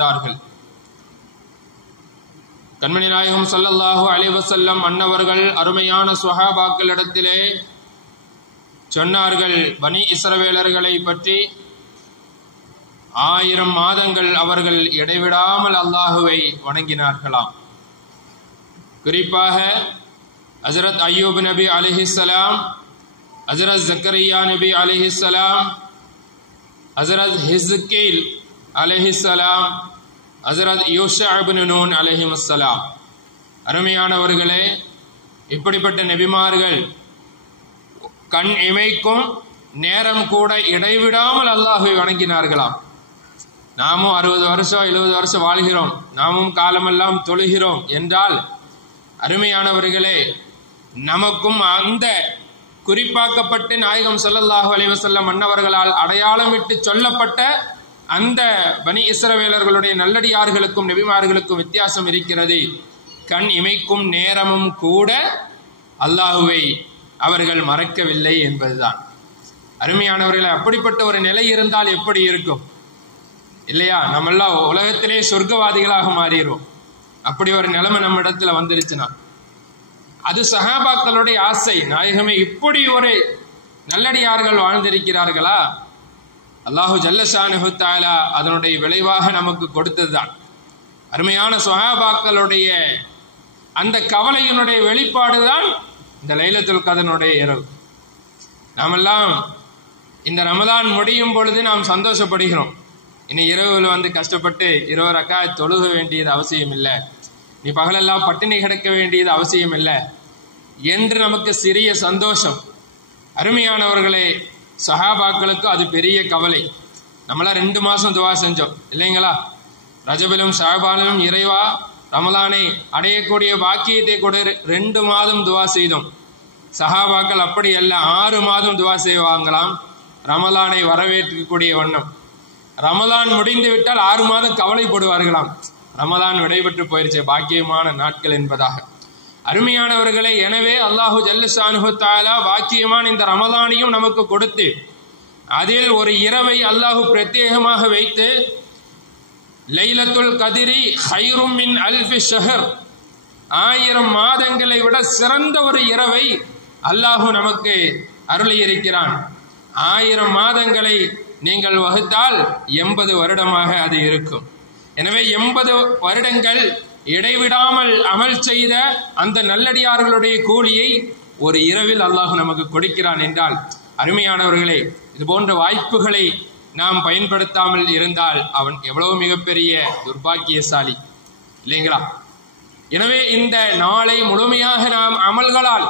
இருந்தார்கள். கண்மணி நாயகம் ஸல்லல்லாஹு அலைஹி வஸல்லம் அன்னவர்கள் அருமையான சுஹாபாக்களிடத்திலே சொன்னார்கள், பனி இஸ்ரவேலர்களை பற்றி 1000 மாதங்கள் அவர்கள் இடைவிடாமல் அல்லாஹுவை வணங்கினார்களாம். குறிப்பாக ஹஜ்ரத் அய்யூப் நபி அலைஹிஸ்ஸலாம், ஹஜ்ரத் ஜக்கரியா நபி அலைஹிஸ்ஸலாம், ஹஜ்ரத் ஹிஸ்கீல் அலைஹிஸ்ஸலாம், ஹஜ்ரத் யூஷா இப்னு நூன் அலைஹிஸ்ஸலாம். அருமையானவர்களே, இப்படிப்பட்ட நபிமார்கள் கண் இமைக்கும் நேரம் கூட இடைவிடாமல் அல்லாஹ்வை வணங்கினார்களாம். நாமும் 60 வருஷம் 70 வருஷம் வாழ்கிறோம், நாமும் காலமெல்லாம் தொழுகிறோம் என்றால், அருமையானவர்களே, நமக்கும் அந்த குறிப்பாக்கப்பட்டு நாயகம் ஸல்லல்லாஹு அலைஹி வஸல்லம் அன்னவர்களால் அடையாளமிட்டு சொல்லப்பட்ட அந்த பனி இஸ்ரவேலர்களுடைய நல்லடியார்களுக்கும் நபிமார்களுக்கும் வித்தியாசம் இருக்கிறது. கண் இமைக்கும் நேரமும் கூட அல்லாஹுவை அவர்கள் மறக்கவில்லை என்பதுதான். அருமையானவர்களே, அப்படிப்பட்ட ஒரு நிலை இருந்தால் எப்படி இருக்கும் இல்லையா? நம்மெல்லாம் உலகத்திலே சொர்க்கவாதிகளாக மாறிடுவோம். அப்படி ஒரு நிலைமை நம்ம இடத்துல வந்துருச்சுன்னா, அது சஹாபாக்களுடைய ஆசை. நாயகமே, இப்படி ஒரு நல்லடியார்கள் வாழ்ந்திருக்கிறார்களா? அல்லாஹு ஜல்ல ஷானுஹு தஆலா அதனுடைய விளைவாக நமக்கு கொடுத்ததுதான். அருமையான சஹாபாக்களுடைய அந்த கவலையினுடைய வெளிப்பாடுதான் இந்த லைலத்துல் கத்ருடைய இரவு. நாமெல்லாம் இந்த ரமலான் முடியும் பொழுது நாம் சந்தோஷப்படுகிறோம். இனி இரவுல வந்து கஷ்டப்பட்டு 20 ரக்காத் தொழுக வேண்டியது அவசியம் இல்லை, நீ பகலெல்லாம் பட்டினி கிடக்க வேண்டியது அவசியம் இல்லை என்று நமக்கு சிறிய சந்தோஷம். அருமையானவர்களே, சஹாபாக்களுக்கு அது பெரிய கவலை. நம்மளாம் 2 மாசம் துவா செஞ்சோம் இல்லைங்களா? ரஜபிலும் ஷஅபானிலும் இறைவா ரமலானை அடையக்கூடிய பாக்கியத்தை கொடு 2 மாதம் துவா செய்தோம். சஹாபாக்கள் அப்படி அல்ல, 6 மாதம் துவா செய்வாங்களாம் ரமலானை வரவேற்கக்கூடிய வண்ணம். ரமலான் முடிந்து விட்டால் 6 மாதம் கவலைப்படுவார்களாம், ரமலான் விடைபெற்று போயிருச்சே, பாக்கியமான நாட்கள் என்பதாக. அருமையானவர்களே, எனவே அல்லாஹு ஜல்ல ஷானுஹு தஆலா பாக்கியமான இந்த ரமலானையும் நமக்கு கொடுத்து அதில் ஒரு இரவை அல்லாஹு பிரத்யேகமாக வைத்து, லைலத்துல் கத்ரி ஹைரும் மின் அல்ஃபி ஷஹர், 1000 மாதங்களை விட சிறந்த ஒரு இரவை அல்லாஹு நமக்கு அருளி இருக்கிறான். 1000 மாதங்களை நீங்கள் வகுத்தால் 80 வருடமாக அது இருக்கும். எனவே 80 வருடங்கள் இடைவிடாமல் அமல் செய்த அந்த நல்லடியார்களுடைய கூலியை ஒரு இரவில் அல்லாஹ் நமக்கு கொடுக்கிறான் என்றால், அருமையானவர்களே, இது போன்ற வாய்ப்புகளை நாம் பயன்படுத்தாமல் இருந்தால் அவன் எவ்வளவு மிகப்பெரிய துர்பாக்கியசாலி இல்லைங்களா? எனவே இந்த நாளை முழுமையாக நாம் அமல்களால்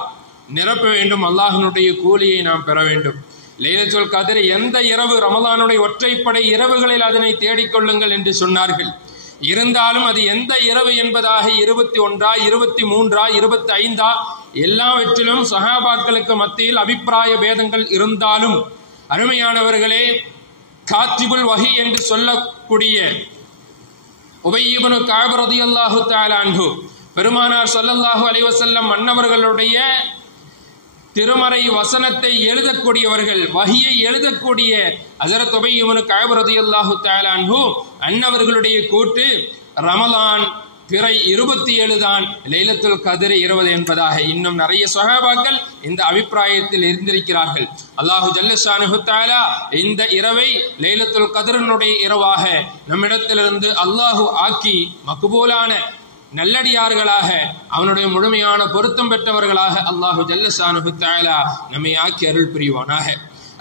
நிரப்ப வேண்டும், அல்லாஹ்வினுடைய கூலியை நாம் பெற வேண்டும். லைலத்துல் கத்ர் எந்த இரவு? ரமலானுடைய ஒற்றைப்படை இரவுகளில் அதனை தேடிக்கொள்ளுங்கள் என்று சொன்னார்கள். இருந்தாலும் அது எந்த இரவு என்பதாக 21, 23, 25 எல்லாவற்றிலும் சஹாபாக்களுக்கு மத்தியில் அபிப்பிராய பேதங்கள் இருந்தாலும், அருமையானவர்களே, காத்திபுல் வஹி என்று சொல்லக்கூடிய உபய் இப்னு கஅப் ரலியல்லாஹு தஆலா அன்ஹு, பெருமானார் ஸல்லல்லாஹு அலைஹி வஸல்லம் அன்னவர்களுடைய திருமறை வசனத்தை எழுதக்கூடியவர்கள், வஹியை எழுதக்கூடிய ஹஜ்ரத் உபய் இப்னு கஅப் ரலியல்லாஹு தஆலா அன்ஹு அன்னவர்களுடைய கூற்று, ரமலான் பிறை 27 தான், லைலத்துல் கத்ர் 20 என்பதாக. இன்னும் நிறைய சஹாபாக்கள் இந்த அபிப்பிராயத்தில் இருந்திருக்கிறார்கள். அல்லாஹு ஜல்ல ஷானுஹு தஆலா இந்த இரவை லைலத்துல் கத்ரினுடைய இரவாக நம்மிடத்திலிருந்து அல்லாஹு ஆக்கி மக்பூலான நல்லடியார்களாக, அவனுடைய முழுமையான பொருத்தம் பெற்றவர்களாக அல்லாஹு ஜல்ல ஷானுஹு தஆலா நம்மை ஆக்கி அருள் புரிவானாக.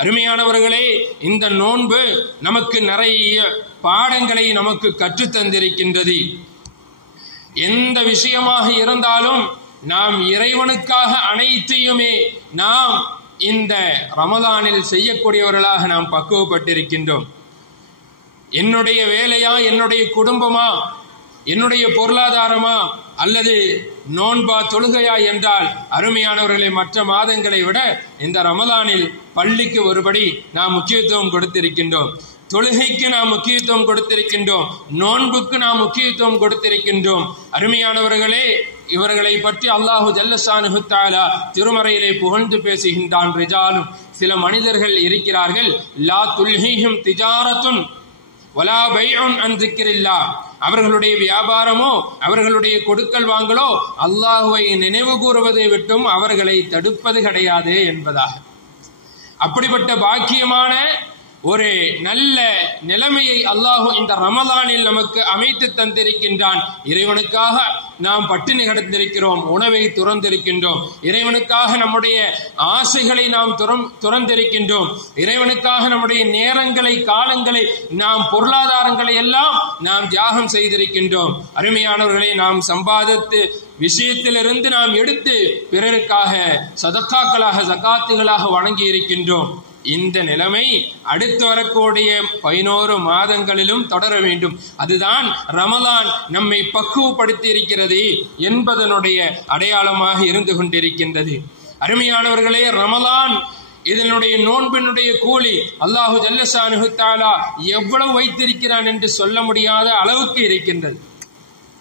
அருமையானவர்களே, இந்த நோன்பு நமக்கு நிறைய பாடங்களை நமக்கு கற்றுத்தந்திருக்கின்றது. எந்த விஷயமாக இருந்தாலும் நாம் இறைவனுக்காக அனைத்தையுமே நாம் இந்த ரமலானில் செய்யக்கூடியவர்களாக நாம் பக்குவப்பட்டிருக்கின்றோம். என்னுடைய வேலையா, என்னுடைய குடும்பமா, என்னுடைய பொருளாதாரமா, அல்லது நோன்பா தொழுகையா என்றால், அருமையானவர்களை, மற்ற மாதங்களை விட இந்த ரமலானில் பள்ளிக்கு ஒருபடி நாம் முக்கியத்துவம் கொடுத்திருக்கின்றோம், தொழுகைக்கு நாம் முக்கியத்துவம் கொடுத்திருக்கின்றோம், நோன்புக்கு நாம் முக்கியத்துவம் கொடுத்திருக்கின்றோம். அருமையானவர்களே, இவர்களை பற்றி அல்லாஹு ஜல்ல ஷானுஹு தஆலா திருமறையிலே புகழ்ந்து பேசுகின்றான். ரிஜாலும், சில மனிதர்கள் இருக்கிறார்கள், லா துல்ஹீஹிம் திஜாரத்துன் வலா பைஉன் அன் திக்ரில்லாஹ், அவர்களுடைய வியாபாரமோ அவர்களுடைய கொடுக்கல் வாங்கலோ அல்லாஹுவை நினைவு கூறுவதை விட்டும் அவர்களை தடுப்பது கிடையாது என்பதாக. அப்படிப்பட்ட பாக்கியமான ஒரு நல்ல நிலைமையை அல்லாஹ் இந்த ரமலானில் நமக்கு அமைத்து தந்திருக்கின்றான். இறைவனுக்காக நாம் பட்டினி கிடந்திருக்கிறோம், உணவை துறந்திருக்கின்றோம். இறைவனுக்காக நம்முடைய ஆசைகளை நாம் துறந்திருக்கின்றோம். இறைவனுக்காக நம்முடைய நேரங்களை, காலங்களை, நாம் பொருளாதாரங்களை எல்லாம் நாம் தியாகம் செய்திருக்கின்றோம். அருமையானவர்களை, நாம் சம்பாதித்து விஷயத்திலிருந்து நாம் எடுத்து பிறருக்காக சதக்காக்களாக, ஜகாத்துகளாக வழங்கி இருக்கின்றோம். இந்த நிலைமை அடுத்து வரக்கூடிய 11 மாதங்களிலும் தொடர வேண்டும். அதுதான் ரமலான் நம்மை பக்குவப்படுத்தி இருக்கிறது என்பதனுடைய அடையாளமாக இருந்து கொண்டிருக்கின்றது. அருமையானவர்களே, ரமலான் இதனுடைய நோன்பினுடைய கூலி அல்லாஹு ஜல்லஷானுஹு தஆலா எவ்வளவு வைத்திருக்கிறான் என்று சொல்ல முடியாத அளவுக்கு இருக்கின்றது.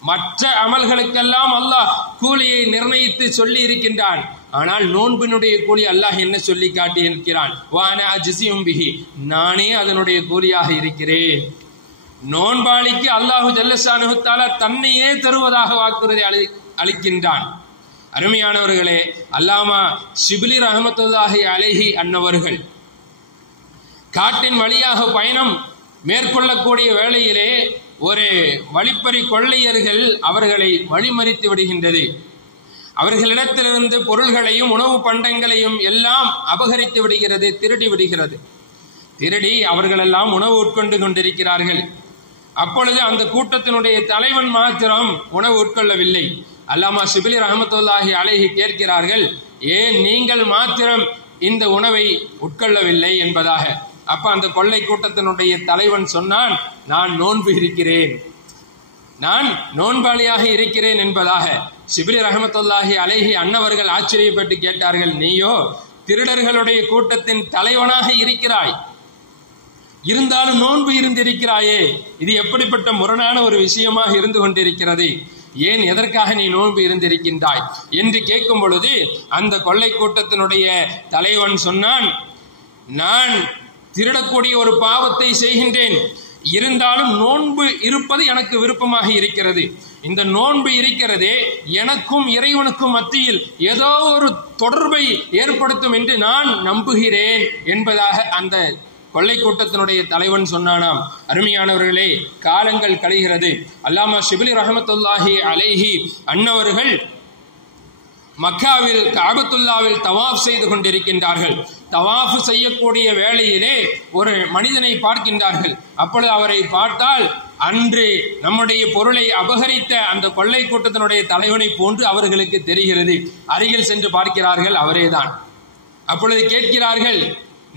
மற்ற அமல்களுக்கெல்லாம் அல்லாஹ் கூலியை நிர்ணயித்து சொல்லி இருக்கின்றான். ஆனால் நோன்பினுடைய கூலி அல்லாஹ் என்ன சொல்லி காட்டி இருக்கிறான்? வான அஜ்ஸியும் பிஹி, நானே அதனுடைய கூலியாக இருக்கிறேன். நோன்பாளிக்கு அல்லாஹு ஜல்லஷானுஹு தஆலா தன்னையே தருவதாக வாக்குறுதி அளிக்கின்றான். அருமையானவர்களே, அல்லாமா ஷிப்லி ரஹ்மத்துல்லாஹி அலைஹி அன்னவர்கள் காட்டின் வழியாக பயணம் மேற்கொள்ளக்கூடிய வேளையிலே ஒரு வழிப்பறி கொள்ளையர்கள் அவர்களை வழிமறித்து விடுகின்றது. அவர்களிடத்திலிருந்து பொருள்களையும் உணவு பண்டங்களையும் எல்லாம் அபகரித்து விடுகிறது, திருடி விடுகிறது. திருடி அவர்களெல்லாம் உணவு உட்கொண்டு கொண்டிருக்கிறார்கள். அப்பொழுது அந்த கூட்டத்தினுடைய தலைவன் மாத்திரம் உணவு உட்கொள்ளவில்லை. அல்லாமா ஷிப்லி ரஹ்மத்துல்லாஹி அலைஹி கேட்கிறார்கள், ஏன் நீங்கள் மாத்திரம் இந்த உணவை உட்கொள்ளவில்லை என்பதாக. அப்ப அந்த கொள்ளை கூட்டத்தினுடைய தலைவன் சொன்னான், நான் நோன்பு இருக்கிறேன், நான் நோன்பாளியாக இருக்கிறேன் என்பதாக. ஷிப்லி ரஹ்மத்துல்லாஹி அலைஹி அன்னவர்கள் ஆச்சரியப்பட்டு கேட்டார்கள், நீயோ திருடர்களுடைய கூட்டத்தின் தலைவனாக இருக்கிறாய், இருந்தாலும் நோன்பு இருந்திருக்கிறாயே, இது எப்படிப்பட்ட முரணான ஒரு விஷயமாக இருந்து கொண்டிருக்கிறது, ஏன் எதற்காக நீ நோன்பு இருந்திருக்கின்றாய் என்று கேட்கும் பொழுது அந்த கொள்ளை கூட்டத்தினுடைய தலைவன் சொன்னான், நான் திருடக்கூடிய ஒரு பாவத்தை செய்கின்றேன், இருந்தாலும் நோன்பு இருப்பது எனக்கு விருப்பமாக இருக்கிறது. இந்த நோன்பு இருக்கிறதே எனக்கும் இறைவனுக்கும் மத்தியில் ஏதோ ஒரு தொடர்பை ஏற்படுத்தும் என்று நான் நம்புகிறேன் என்பதாக அந்த கொள்ளை கூட்டத்தினுடைய தலைவன் சொன்னானாம். அருமையானவர்களே, காலங்கள் கழிகிறது. அல்லாமா ஷிப்லி ரஹ்மத்துல்லாஹி அலைஹி அன்னவர்கள் மக்காவில் கஅபத்துல்லாவில் தவாஃப் செய்து கொண்டிருக்கின்றார்கள். தவாஃப் செய்யக்கூடிய வேளையிலே ஒரு மனிதனை பார்க்கின்றார்கள். அப்பொழுது அவரை பார்த்தால் அன்று நம்முடைய பொருளை அபகரித்த அந்த கொள்ளை கூட்டத்தினுடைய தலைவனை போன்று அவர்களுக்கு தெரிகிறது. அருகில் சென்று பார்க்கிறார்கள், அவரேதான். அப்பொழுது கேட்கிறார்கள்,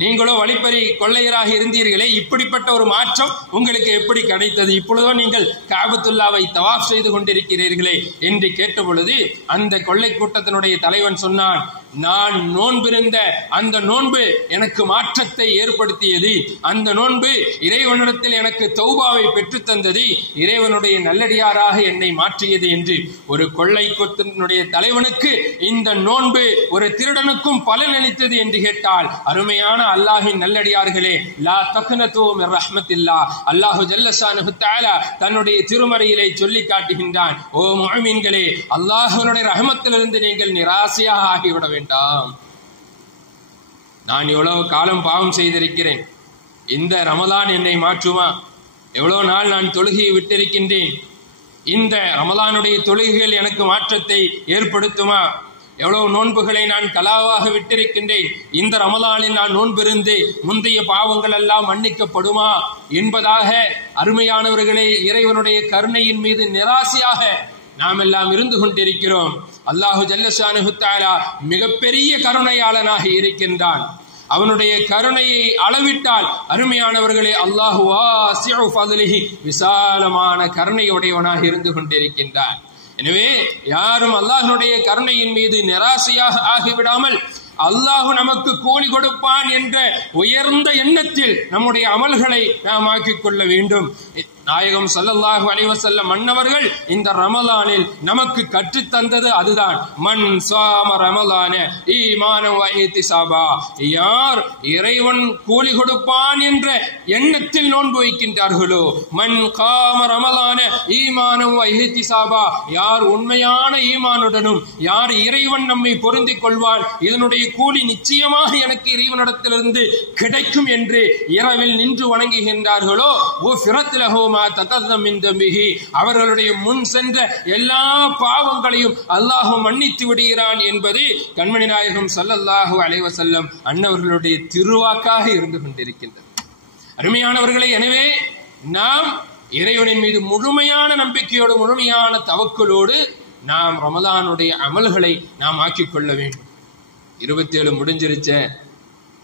நீங்களோ வழிப்பறி கொள்ளையராக இருந்தீர்களே, இப்படிப்பட்ட ஒரு மாற்றம் உங்களுக்கு எப்படி கிடைத்தது? இப்பொழுதோ நீங்கள் கஅபத்துல்லாவை தவாஃப் செய்து கொண்டிருக்கிறீர்களே என்று கேட்ட பொழுது அந்த கொள்ளை கூட்டத்தினுடைய தலைவன் சொன்னான், நான் நோன்பிருந்த அந்த நோன்பு எனக்கு மாற்றத்தை ஏற்படுத்தியது, அந்த நோன்பு இறைவனிடத்தில் எனக்கு தௌபாவை பெற்றுத்தந்தது, இறைவனுடைய நல்லடியாராக என்னை மாற்றியது என்று. ஒரு கொள்ளை கூட்டத்தினுடைய தலைவனுக்கு இந்த நோன்பு ஒரு திருடனுக்கும் பலனளித்தது என்று கேட்டால், அருமையான அல்லாஹின் நல்லடியார்களே, லா தக்னது மிர் ரஹ்மத்தில்லாஹ், அல்லாஹு ஜல்லஷானுஹு தஆலா தன்னுடைய திருமறையிலே சொல்லி காட்டுகின்றான், ஓ முஃமின்களே, அல்லாஹ்வுடைய ரஹமத்திலிருந்து நீங்கள் நிராசையாக ஆகிவிட வேண்டாம். நான் எவ்வளவு காலம் பாவம் செய்திருக்கிறேன், இந்த ரமலான் என்னை மாற்றுமா? எவ்வளவு நாள் நான் தொழுகையை விட்டிருக்கின்றேன், இந்த ரமலானுடைய தொழுகைகள் எனக்கு மாற்றத்தை ஏற்படுத்துமா? எவ்வளவு நோன்புகளை நான் கலாவாக விட்டிருக்கின்றேன், இந்த ரமலானில் நான் நோன்பிருந்து முந்தைய பாவங்கள் எல்லாம் மன்னிக்கப்படுமா என்பதாக அருமையானவர்களே, இறைவனுடைய கருணையின் மீது நிராசையாக நாம் எல்லாம் இருந்து கொண்டிருக்கிறோம். அல்லாஹு ஜல்லஷானுஹு தஆலா மிகப்பெரிய கருணையாளனாக இருக்கின்றான். அவனுடைய கருணையை அளவிட்டால் அருமையானவர்களே, அல்லாஹு வாசிஉ ஃபத்லிஹி, விசாலமான கருணையுடையவனாக இருந்து கொண்டிருக்கின்றான். எனவே யாரும் அல்லாஹ்வுடைய கருணையின் மீது நிராசையாக ஆகிவிடாமல் அல்லாஹ் நமக்கு கூலி கொடுப்பான் என்ற உயர்ந்த எண்ணத்தில் நம்முடைய அமல்களை நாம் ஆக்கிக் கொள்ள வேண்டும். நாயகம் ஸல்லல்லாஹு அலைஹி வஸல்லம் அன்னவர்கள் இந்த ரமலானில் நமக்கு கற்றுத் தந்தது அதுதான். மன் ஸாம ரமலான ஈமானன் வ இஹ்திஸாபா, யார் இறைவன் கூலி கொடுப்பான் என்ற எண்ணத்தில் நோன்பு வைக்கின்றார்களோ, மன் காம ரமலான ஈமானன் வ இஹ்திஸாபா, யார் உண்மையான ஈமானுடனும் யார் இறைவன் நம்மை பொருந்திக் கொள்வான், இதனுடைய கூலி நிச்சயமாக எனக்கு இறைவனிடத்திலிருந்து கிடைக்கும் என்று இரவில் நின்று வணங்குகின்றார்களோ, அவர்களுடைய முன் சென்ற எல்லா பாவங்களையும் அல்லாஹ் மன்னித்து விடுகிறான் என்பது கண்மணி நாயகம் ஸல்லல்லாஹு அலைஹி வஸல்லம் அன்னவர்களுடைய திருவாக்காக இருந்து கொண்டிருக்கின்றது. அருமையானவர்களே, எனவே நாம் இறைவனின் மீது முழுமையான நம்பிக்கையோடு முழுமையான தவக்குலோடு நாம் ரமலானுடைய அமல்களை நாம் ஆக்கிக் கொள்ள வேண்டும். 27 முடிஞ்சிருச்ச,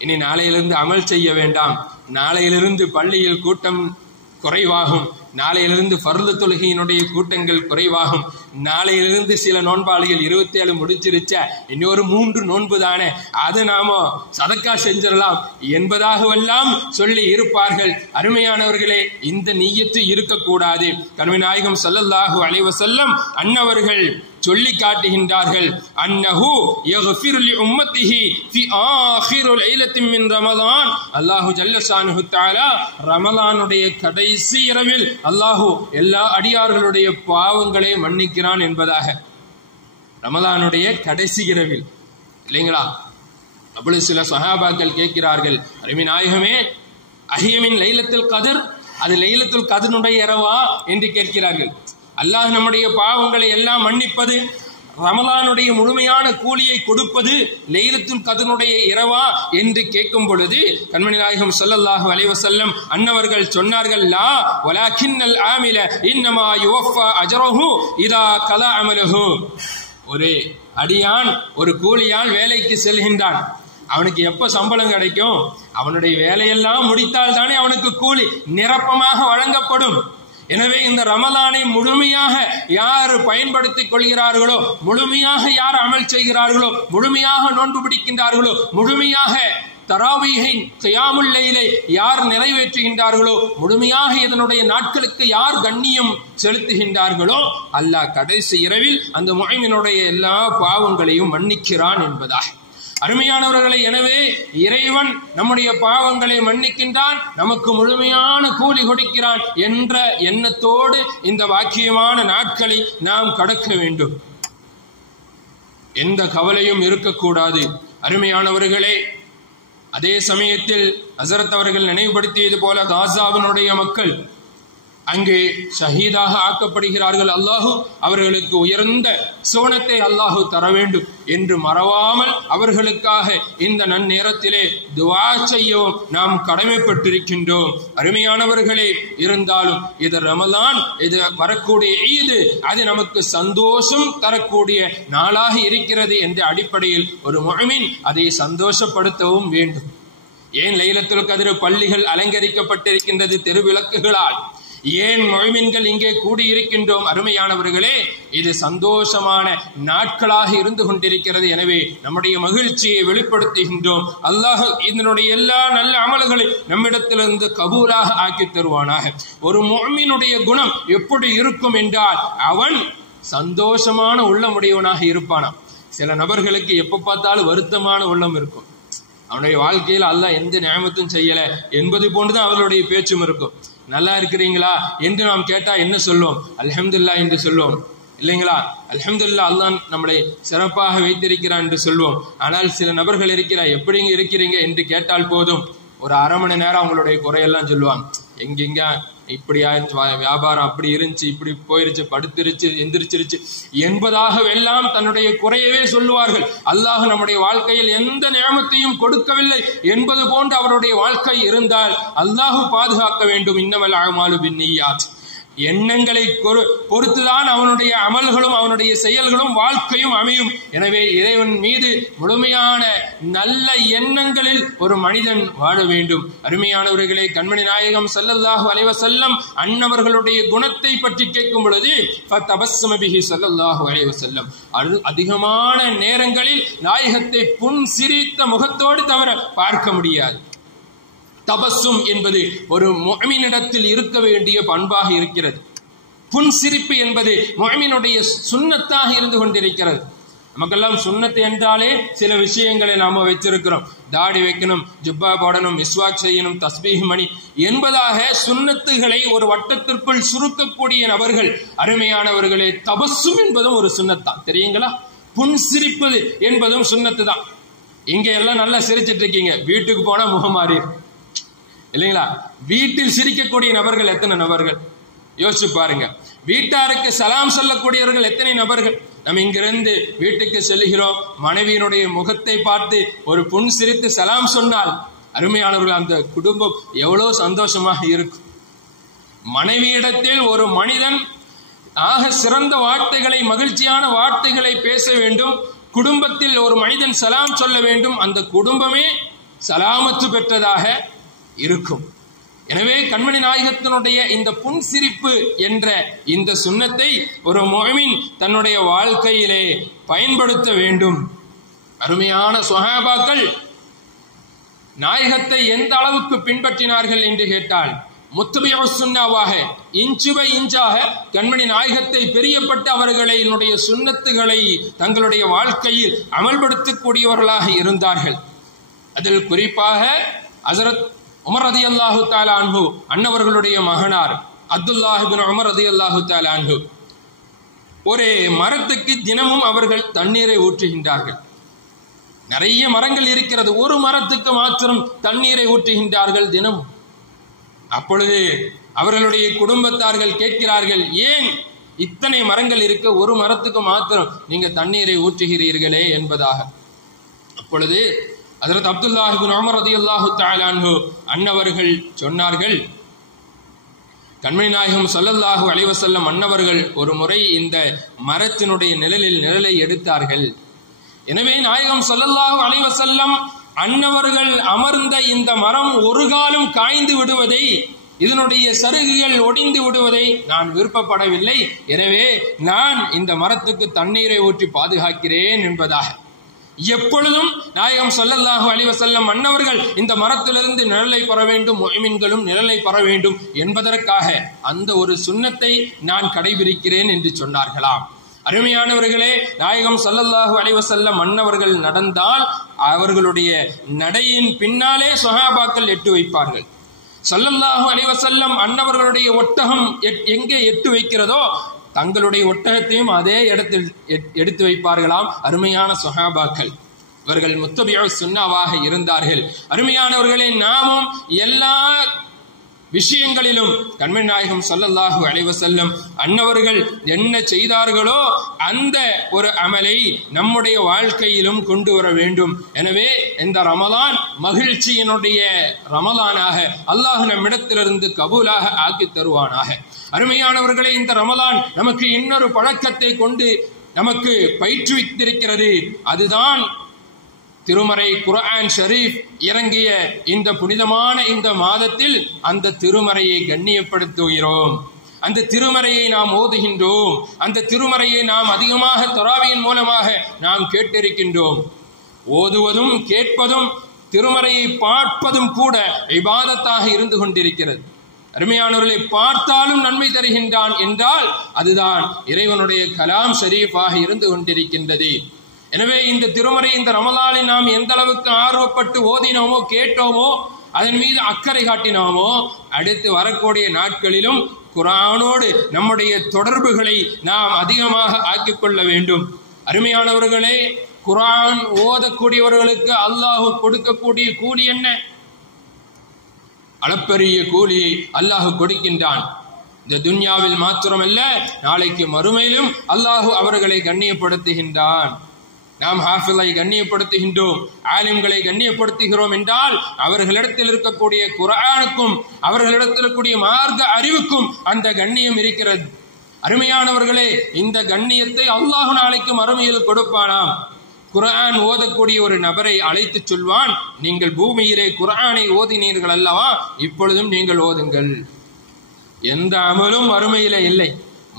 இனி நாளையிலிருந்து அமல் செய்ய வேண்டாம், நாளையிலிருந்து பள்ளியில் கூட்டம் குறைவாகும், நாளையிலிருந்து ஃபர்து தொழுகையினுடைய கூட்டங்கள் குறைவாகும், நாளையிலிருந்து சில நோன்பாளிகள் 27 முடிச்சிருச்ச, இன்னொரு 3 நோன்பு தானே, அது நாம சதக்கா செஞ்சிடலாம் என்பதாகவெல்லாம் சொல்லி இருப்பார்கள். அருமையானவர்களே, இந்த நிய்யத்து இருக்கக்கூடாது. கண்மணி நாயகம் ஸல்லல்லாஹு அலைஹி வஸல்லம் அன்னவர்கள் சொல்லி காட்டுகின்றார்கள், அன்னஹு யக்ஃபிரு லி உம்மத்திஹி ஃபி ஆகிரு லைலத்தின் மின் ரமலான். அல்லாஹு ஜல்ல ஷானுஹு தஆலா ரமலானுடைய கடைசி இரவில் அல்லாஹு எல்லா அடியார்களுடைய பாவங்களை மன்னிக்கிறான் என்பதாக. ரமலானுடைய கடைசி இரவில் இல்லைங்களா? அப்பொழுது சில சஹாபாக்கள் கேட்கிறார்கள், அருமை நாயகமே, அஹியமின் லைலத்துல் கத்ர், அது லைலத்துல் கத்ருடைய இரவா என்று கேட்கிறார்கள். அல்லாஹ் நம்முடைய பாவங்களை எல்லாம் மன்னிப்பது, ரமலானுடைய முழுமையான கூலியை கொடுப்பது லைலத்துல் கத்ருடைய இரவா என்று கேட்கும் பொழுது கண்மணி நாயகம் ஸல்லல்லாஹு அலைஹி வஸல்லம் அன்னவர்கள் சொன்னார்கள், லா வலாகின்னல் ஆமில இன்னமா யுவஃபா அஜ்ருஹு இதா கலா அமலுஹு. ஒரு அடியான், ஒரு கூலியான் வேலைக்கு செல்கின்றான், அவனுக்கு எப்ப சம்பளம் கிடைக்கும்? அவனுடைய வேலையெல்லாம் முடித்தால் தானே அவனுக்கு கூலி நிரப்பமாக வழங்கப்படும். எனவே இந்த ரமலானை முழுமையாக யார் பயன்படுத்திக் கொள்கிறார்களோ, முழுமையாக யார் அமல் செய்கிறார்களோ, முழுமையாக நோன்பு பிடிக்கின்றார்களோ, முழுமையாக தராவீஹை கியாமுல் லைலை யார் நிறைவேற்றுகின்றார்களோ, முழுமையாக இதனுடைய நாட்களுக்கு யார் கண்ணியம் செலுத்துகின்றார்களோ, அல்லாஹ் கடைசி இரவில் அந்த முஃமினுடைய எல்லா பாவங்களையும் மன்னிக்கிறான் என்பதாக. அருமையானவர்களை, எனவே இறைவன் நம்முடைய பாவங்களை மன்னிக்கின்றான், நமக்கு முழுமையான கூலி கொடுக்கிறான் என்ற எண்ணத்தோடு இந்த வாக்கியமான நாட்களை நாம் கடக்க வேண்டும். எந்த கவலையும் இருக்கக்கூடாது. அருமையானவர்களே, அதே சமயத்தில் ஹஸரத் அவர்கள் நினைவுபடுத்தியது போல காசாவினுடைய மக்கள் அங்கே ஷஹீதாக ஆக்கப்படுகிறார்கள். அல்லாஹு அவர்களுக்கு உயர்ந்த சோனத்தை அல்லாஹு தர வேண்டும் என்று மறவாமல் அவர்களுக்காக இந்த நன்னேரத்திலே துஆ செய்யவும் நாம் கடமைப்பட்டிருக்கின்றோம். அருமையானவர்களே, இருந்தாலும் இது ரமலான், இது வரக்கூடிய ஈது, அது நமக்கு சந்தோஷம் தரக்கூடிய நாளாக இருக்கிறது என்ற அடிப்படையில் ஒரு முஃமின் அதை சந்தோஷப்படுத்தவும் வேண்டும். ஏன் லைலத்துல் கத்ர் பள்ளிகள் அலங்கரிக்கப்பட்டிருக்கின்றது தெருவிளக்குகளால்? ஏன் முஃமின்கள் இங்கே கூடியிருக்கின்றோம்? அருமையானவர்களே, இது சந்தோஷமான நாட்களாக இருந்து கொண்டிருக்கிறது. எனவே நம்முடைய மகிழ்ச்சியை வெளிப்படுத்துகின்றோம். அல்லாஹ் இதனுடைய எல்லா நல்ல அமல்களை நம்மிடத்திலிருந்து கபூலாக ஆக்கி தருவானாக. ஒரு முஃமினுடைய குணம் எப்படி இருக்கும் என்றால், அவன் சந்தோஷமான உள்ளமுடையவனாக இருப்பானாம். சில நபர்களுக்கு எப்ப பார்த்தாலும் வருத்தமான உள்ளம் இருக்கும். அவனுடைய வாழ்க்கையில் அல்லாஹ் எந்த நியமத்தும் செய்யல என்பது போன்றுதான் அவர்களுடைய பேச்சும் இருக்கும். நல்லா இருக்கிறீங்களா என்று நாம் கேட்டா என்ன சொல்லுவோம்? அல்ஹம்துலில்லாஹ் என்று சொல்லுவோம், இல்லைங்களா? அல்ஹம்துலில்லாஹ், அல்லாஹ் நம்மளை சிறப்பாக வைத்திருக்கிறான் என்று சொல்லுவோம். ஆனால் சில நபர்கள் இருக்கிறார், எப்படிங்க இருக்கிறீங்க என்று கேட்டால் போதும், ஒரு அரை மணி நேரம் அவங்களுடைய குறையெல்லாம் சொல்லுவாங்க. எங்கெங்க இப்படியா வியாபாரம் அப்படி இருந்துச்சு, இப்படி போயிருச்சு, படுத்துருச்சு, எந்திரிச்சிருச்சு என்பதாகவெல்லாம் தன்னுடைய குறையவே சொல்லுவார்கள். அல்லாஹ் நம்முடைய வாழ்க்கையில் எந்த நியமத்தையும் கொடுக்கவில்லை என்பது போன்று அவருடைய வாழ்க்கை இருந்தால் அல்லாஹ் பாதுகாக்க வேண்டும். இன்னமல் அஅமாலு பின்னிய்யாத். எண்ணங்களை பொறுத்துதான் அவனுடைய அமல்களும் அவனுடைய செயல்களும் வாழ்க்கையும் அமையும். எனவே இறைவன் மீது முழுமையான நல்ல எண்ணங்களில் ஒரு மனிதன் வாழ வேண்டும். அருமையானவர்களே, கண்மணி நாயகம் ஸல்லல்லாஹு அலைஹி வஸல்லம் அன்னவர்களுடைய குணத்தை பற்றி கேட்கும் பொழுது ஃபதபஸ்ஸம பிஹி ஸல்லல்லாஹு அலைஹி வஸல்லம், அதிகமான நேரங்களில் நாயகத்தை புன் சிரித்த முகத்தோடு தவிர பார்க்க முடியாது. தபஸ்ஸும் என்பது ஒரு முஃமினிடத்தில் இருக்க வேண்டிய பண்பாக இருக்கிறது. புன்சிரிப்பு என்பது முஃமினுடைய சுன்னத்தாக இருந்து கொண்டிருக்கிறது. நமக்கெல்லாம் சுன்னத்து என்றாலே சில விஷயங்களை நாம வச்சிருக்கிறோம். தாடி வைக்கணும், ஜுப்பா போடணும், மிஸ்வாக் செய்யணும், தஸ்பீஹ் மணி என்பதாக சுன்னத்துகளை ஒரு வட்டத்திற்குள் சுருக்கக்கூடிய நபர்கள். அருமையானவர்களே, தபஸ்ஸும் என்பதும் ஒரு சுன்னத்தான், தெரியுங்களா? புன்சிரிப்பது என்பதும் சுன்னத்து தான். இங்க எல்லாம் நல்லா சிரிச்சிட்டு இருக்கீங்க, வீட்டுக்கு போனா முகம் மாறி இல்லைங்களா? வீட்டில் சிரிக்கக்கூடிய நபர்கள் எத்தனை நபர்கள் யோசிச்சு பாருங்க. வீட்டாருக்கு சலாம் சொல்லக்கூடியவர்கள் எத்தனை நபர்கள்? நம்ம இங்கிருந்து வீட்டுக்கு செல்கிறோம், மனைவியினுடைய முகத்தை பார்த்து ஒரு புன் சிரித்து சலாம் சொன்னால் அருமையானவர்கள், அந்த குடும்பம் எவ்வளவு சந்தோஷமாக இருக்கும். மனைவியிடத்தில் ஒரு மனிதன் ஆக சிறந்த வார்த்தைகளை, மகிழ்ச்சியான வார்த்தைகளை பேச வேண்டும். குடும்பத்தில் ஒரு மனிதன் சலாம் சொல்ல வேண்டும். அந்த குடும்பமே சலாமத்து பெற்றதாக இருக்கும். எனவே கண்மணி நாயகத்தினுடைய இந்த புன்சிரிப்பு என்ற இந்த சுன்னத்தை ஒரு முஃமின் தன்னுடைய வாழ்க்கையிலே பயன்படுத்த வேண்டும். அருமையான சுஹாபாக்கள் நாயகத்தை எந்த அளவுக்கு பின்பற்றினார்கள் என்று கேட்டால், முத்தபிஉ சுன்னாவாக இன்ச்சு பை இன்ச்சாக கண்மணி நாயகத்தை பிரியப்பட்டு அவர்களுடைய சுன்னத்துகளை தங்களுடைய வாழ்க்கையில் அமல்படுத்தக்கூடியவர்களாக இருந்தார்கள். அதில் குறிப்பாக ஹஜ்ரத் உமர் ரலியல்லாஹு தஆலா அன்ஹு அன்னவர்களுடைய மகனார் அப்துல்லாஹ் இப்னு உமர் ரலியல்லாஹு தஆலா அன்ஹு ஒரு மரத்துக்கு தினமும் அவர்கள் தண்ணீரை ஊற்றுகின்றார்கள். நிறைய மரங்கள் இருக்கிறது, ஒரு மரத்துக்கு மாத்திரம் தண்ணீரை ஊற்றுகின்றார்கள் தினமும். அப்பொழுது அவர்களுடைய குடும்பத்தார்கள் கேட்கிறார்கள், ஏன் இத்தனை மரங்கள் இருக்க ஒரு மரத்துக்கு மாத்திரம் நீங்க தண்ணீரை ஊற்றுகிறீர்களே என்பதாக. அப்பொழுது ஹஜ்ரத் அப்துல்லாஹ் இப்னு உமர் ரலியல்லாஹு தஆலா அன்ஹு அன்னவர்கள் சொன்னார்கள், கண்மணி நாயகம் ஸல்லல்லாஹு அலைஹி வஸல்லம் அன்னவர்கள் ஒரு முறை இந்த மரத்தினுடைய நிழலை எடுத்தார்கள். எனவே நாயகம் ஸல்லல்லாஹு அலைஹி வஸல்லம் அன்னவர்கள் அமர்ந்த இந்த மரம் ஒரு காலம் காய்ந்து விடுவதை, இதனுடைய சருகுகள் ஒடிந்து விடுவதை நான் விருப்பப்படவில்லை. எனவே நான் இந்த மரத்துக்கு தண்ணீரை ஊற்றி பாதுகாக்கிறேன் என்பதாக. எப்பொழுதும் நாயகம் ஸல்லல்லாஹு அலைஹி வஸல்லம் அன்னவர்கள் இந்த மரத்திலிருந்து நிழலை பெற வேண்டும், முஃமின்களும் நிழலை பெற வேண்டும் என்பதற்காக அந்த ஒரு சுன்னத்தை நான் கடைபிடிக்கிறேன் என்று சொன்னார்களாம். அருமையானவர்களே, நாயகம் ஸல்லல்லாஹு அலைஹி வஸல்லம் அன்னவர்கள் நடந்தால் அவர்களுடைய நடையின் பின்னாலே சஹாபாக்கள் எட்டு வைப்பார்கள். ஸல்லல்லாஹு அலைஹி வஸல்லம் அன்னவர்களுடைய ஒட்டகம் எங்கே எட்டு வைக்கிறதோ தங்களுடைய ஒட்டகத்தையும் அதே இடத்தில் எடுத்து வைப்பார்களாம் அருமையான சஹாபாக்கள். இவர்கள் முத்தபிஉ சுன்னாவாக இருந்தார்கள். அருமையானவர்களே, நாமும் எல்லா விஷயங்களிலும் கண்மணி நாயகம் ஸல்லல்லாஹு அலைஹி வஸல்லம் அன்னவர்கள் என்ன செய்தார்களோ அந்த ஒரு அமலை நம்முடைய வாழ்க்கையிலும் கொண்டு வர வேண்டும். எனவே இந்த ரமலான் மகிழ்ச்சியினுடைய ரமலானாக அல்லாஹ் நம்மிடத்திலிருந்து கபூலாக ஆக்கி தருவானாக. அருமையானவர்களே, இந்த ரமலான் நமக்கு இன்னொரு பழக்கத்தை கொண்டு நமக்கு பயிற்றுவித்திருக்கிறது. அதுதான் திருமறை குர்ஆன் ஷரீஃப் இறங்கிய இந்த புனிதமான இந்த மாதத்தில் அந்த திருமறையை கண்ணியப்படுத்துகிறோம். அந்த திருமறையை நாம் ஓதுகின்றோம். அந்த திருமறையை நாம் அதிகமாக தராவியின் மூலமாக நாம் கேட்டிருக்கின்றோம். ஓதுவதும் கேட்பதும் திருமறையை பார்ப்பதும் கூட இபாதத்தாக இருந்து கொண்டிருக்கிறது. அருமையானவர்களை, பார்த்தாலும் நன்மை தருகின்றான் என்றால் அதுதான் இறைவனுடைய கலாம் ஷரீஃபாக இருந்து கொண்டிருக்கின்றது. எனவே இந்த திருமறை இந்த ரமலானில் நாம் எந்த அளவுக்கு ஆர்வப்பட்டு ஓதினோமோ கேட்டோமோ அதன் மீது அக்கறை காட்டினோமோ அடுத்து வரக்கூடிய நாட்களிலும் குர்ஆனோடு நம்முடைய தொடர்புகளை நாம் அதிகமாக ஆக்கிக் கொள்ள வேண்டும். அருமையானவர்களே, குர்ஆன் ஓதக்கூடியவர்களுக்கு அல்லாஹ் கொடுக்கக்கூடிய கூலி என்ன? அளப்பரிய கூலியை அல்லாஹ் கொடுக்கின்றான். இந்த துன்யாவில் மாத்திரமல்ல, நாளைக்கு மறுமையிலும் அல்லாஹ் அவர்களை கண்ணியப்படுத்துகின்றான். நாம் ஹாஃபிலை கண்ணியப்படுத்துகின்றோம், ஆலிம்களை கண்ணியப்படுத்துகிறோம் என்றால் அவர்களிடத்தில் இருக்கக்கூடிய குர்ஆனுக்கும் அவர்களிடத்தில் இருக்கக்கூடிய மார்க்க அறிவுக்கும் அந்த கண்ணியம் இருக்கிறது. அருமையானவர்களே, இந்த கண்ணியத்தை அல்லாஹ் நாளைக்கு மறுமையில் கொடுப்பானாம். குர்ஆன் ஓதக்கூடிய ஒரு நபரை அழைத்து சொல்வான், நீங்கள் பூமியிலே குர்ஆனை ஓதினீர்கள் அல்லவா, இப்பொழுதும் நீங்கள் ஓதுங்கள். எந்த அமலும் மறுமையிலே இல்லை.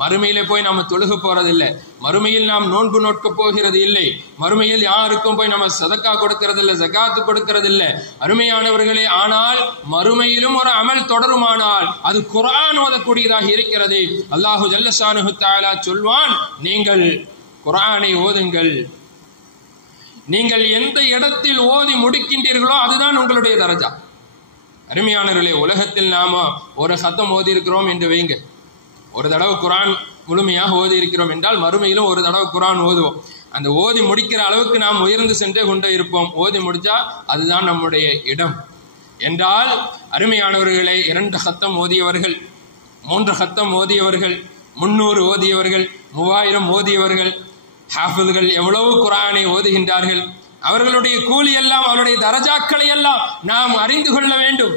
மறுமையிலே போய் நாம தொழுக போறதில்லை, மறுமையில் நாம் நோன்பு நோட்க போகிறது இல்லை, மறுமையில் யாருக்கும் போய் நம்ம சதக்கா கொடுக்கிறது இல்லை, ஜகாத்து கொடுக்கிறது இல்லை. அருமையானவர்களே, ஆனால் மறுமையிலும் ஒரு அமல் தொடருமானால் அது குர்ஆன் ஓதக்கூடியதாக இருக்கிறது. அல்லாஹு ஜல்ல ஷானுஹு தஆலா சொல்வான், நீங்கள் குர்ஆனை ஓதுங்கள், நீங்கள் எந்த இடத்தில் ஓதி முடிக்கின்றீர்களோ அதுதான் உங்களுடைய தரஜா. அருமையானவர்களே, உலகத்தில் நாம ஒரு சத்தம் ஓதி இருக்கிறோம் என்று வைங்க, ஒரு தடவை குர்ஆன் முழுமையாக ஓதி இருக்கிறோம் என்றால் மறுமையிலும் ஒரு தடவை குர்ஆன் ஓதுவோம். அந்த ஓதி முடிக்கிற அளவுக்கு நாம் உயர்ந்து சென்றே கொண்டே இருப்போம். ஓதி முடிச்சா அதுதான் நம்முடைய இடம் என்றால், அருமையானவர்களே, 2 சத்தம் ஓதியவர்கள், 3 சத்தம் ஓதியவர்கள், 300 ஓதியவர்கள், 3000 ஓதியவர்கள், ஹாஃபில்கள் எவ்வளவு குர்ஆனை ஓதுகின்றார்கள். அவர்களுடைய கூலி எல்லாம், அவருடைய தரஜாக்களை எல்லாம் நாம் அறிந்து கொள்ள வேண்டும்.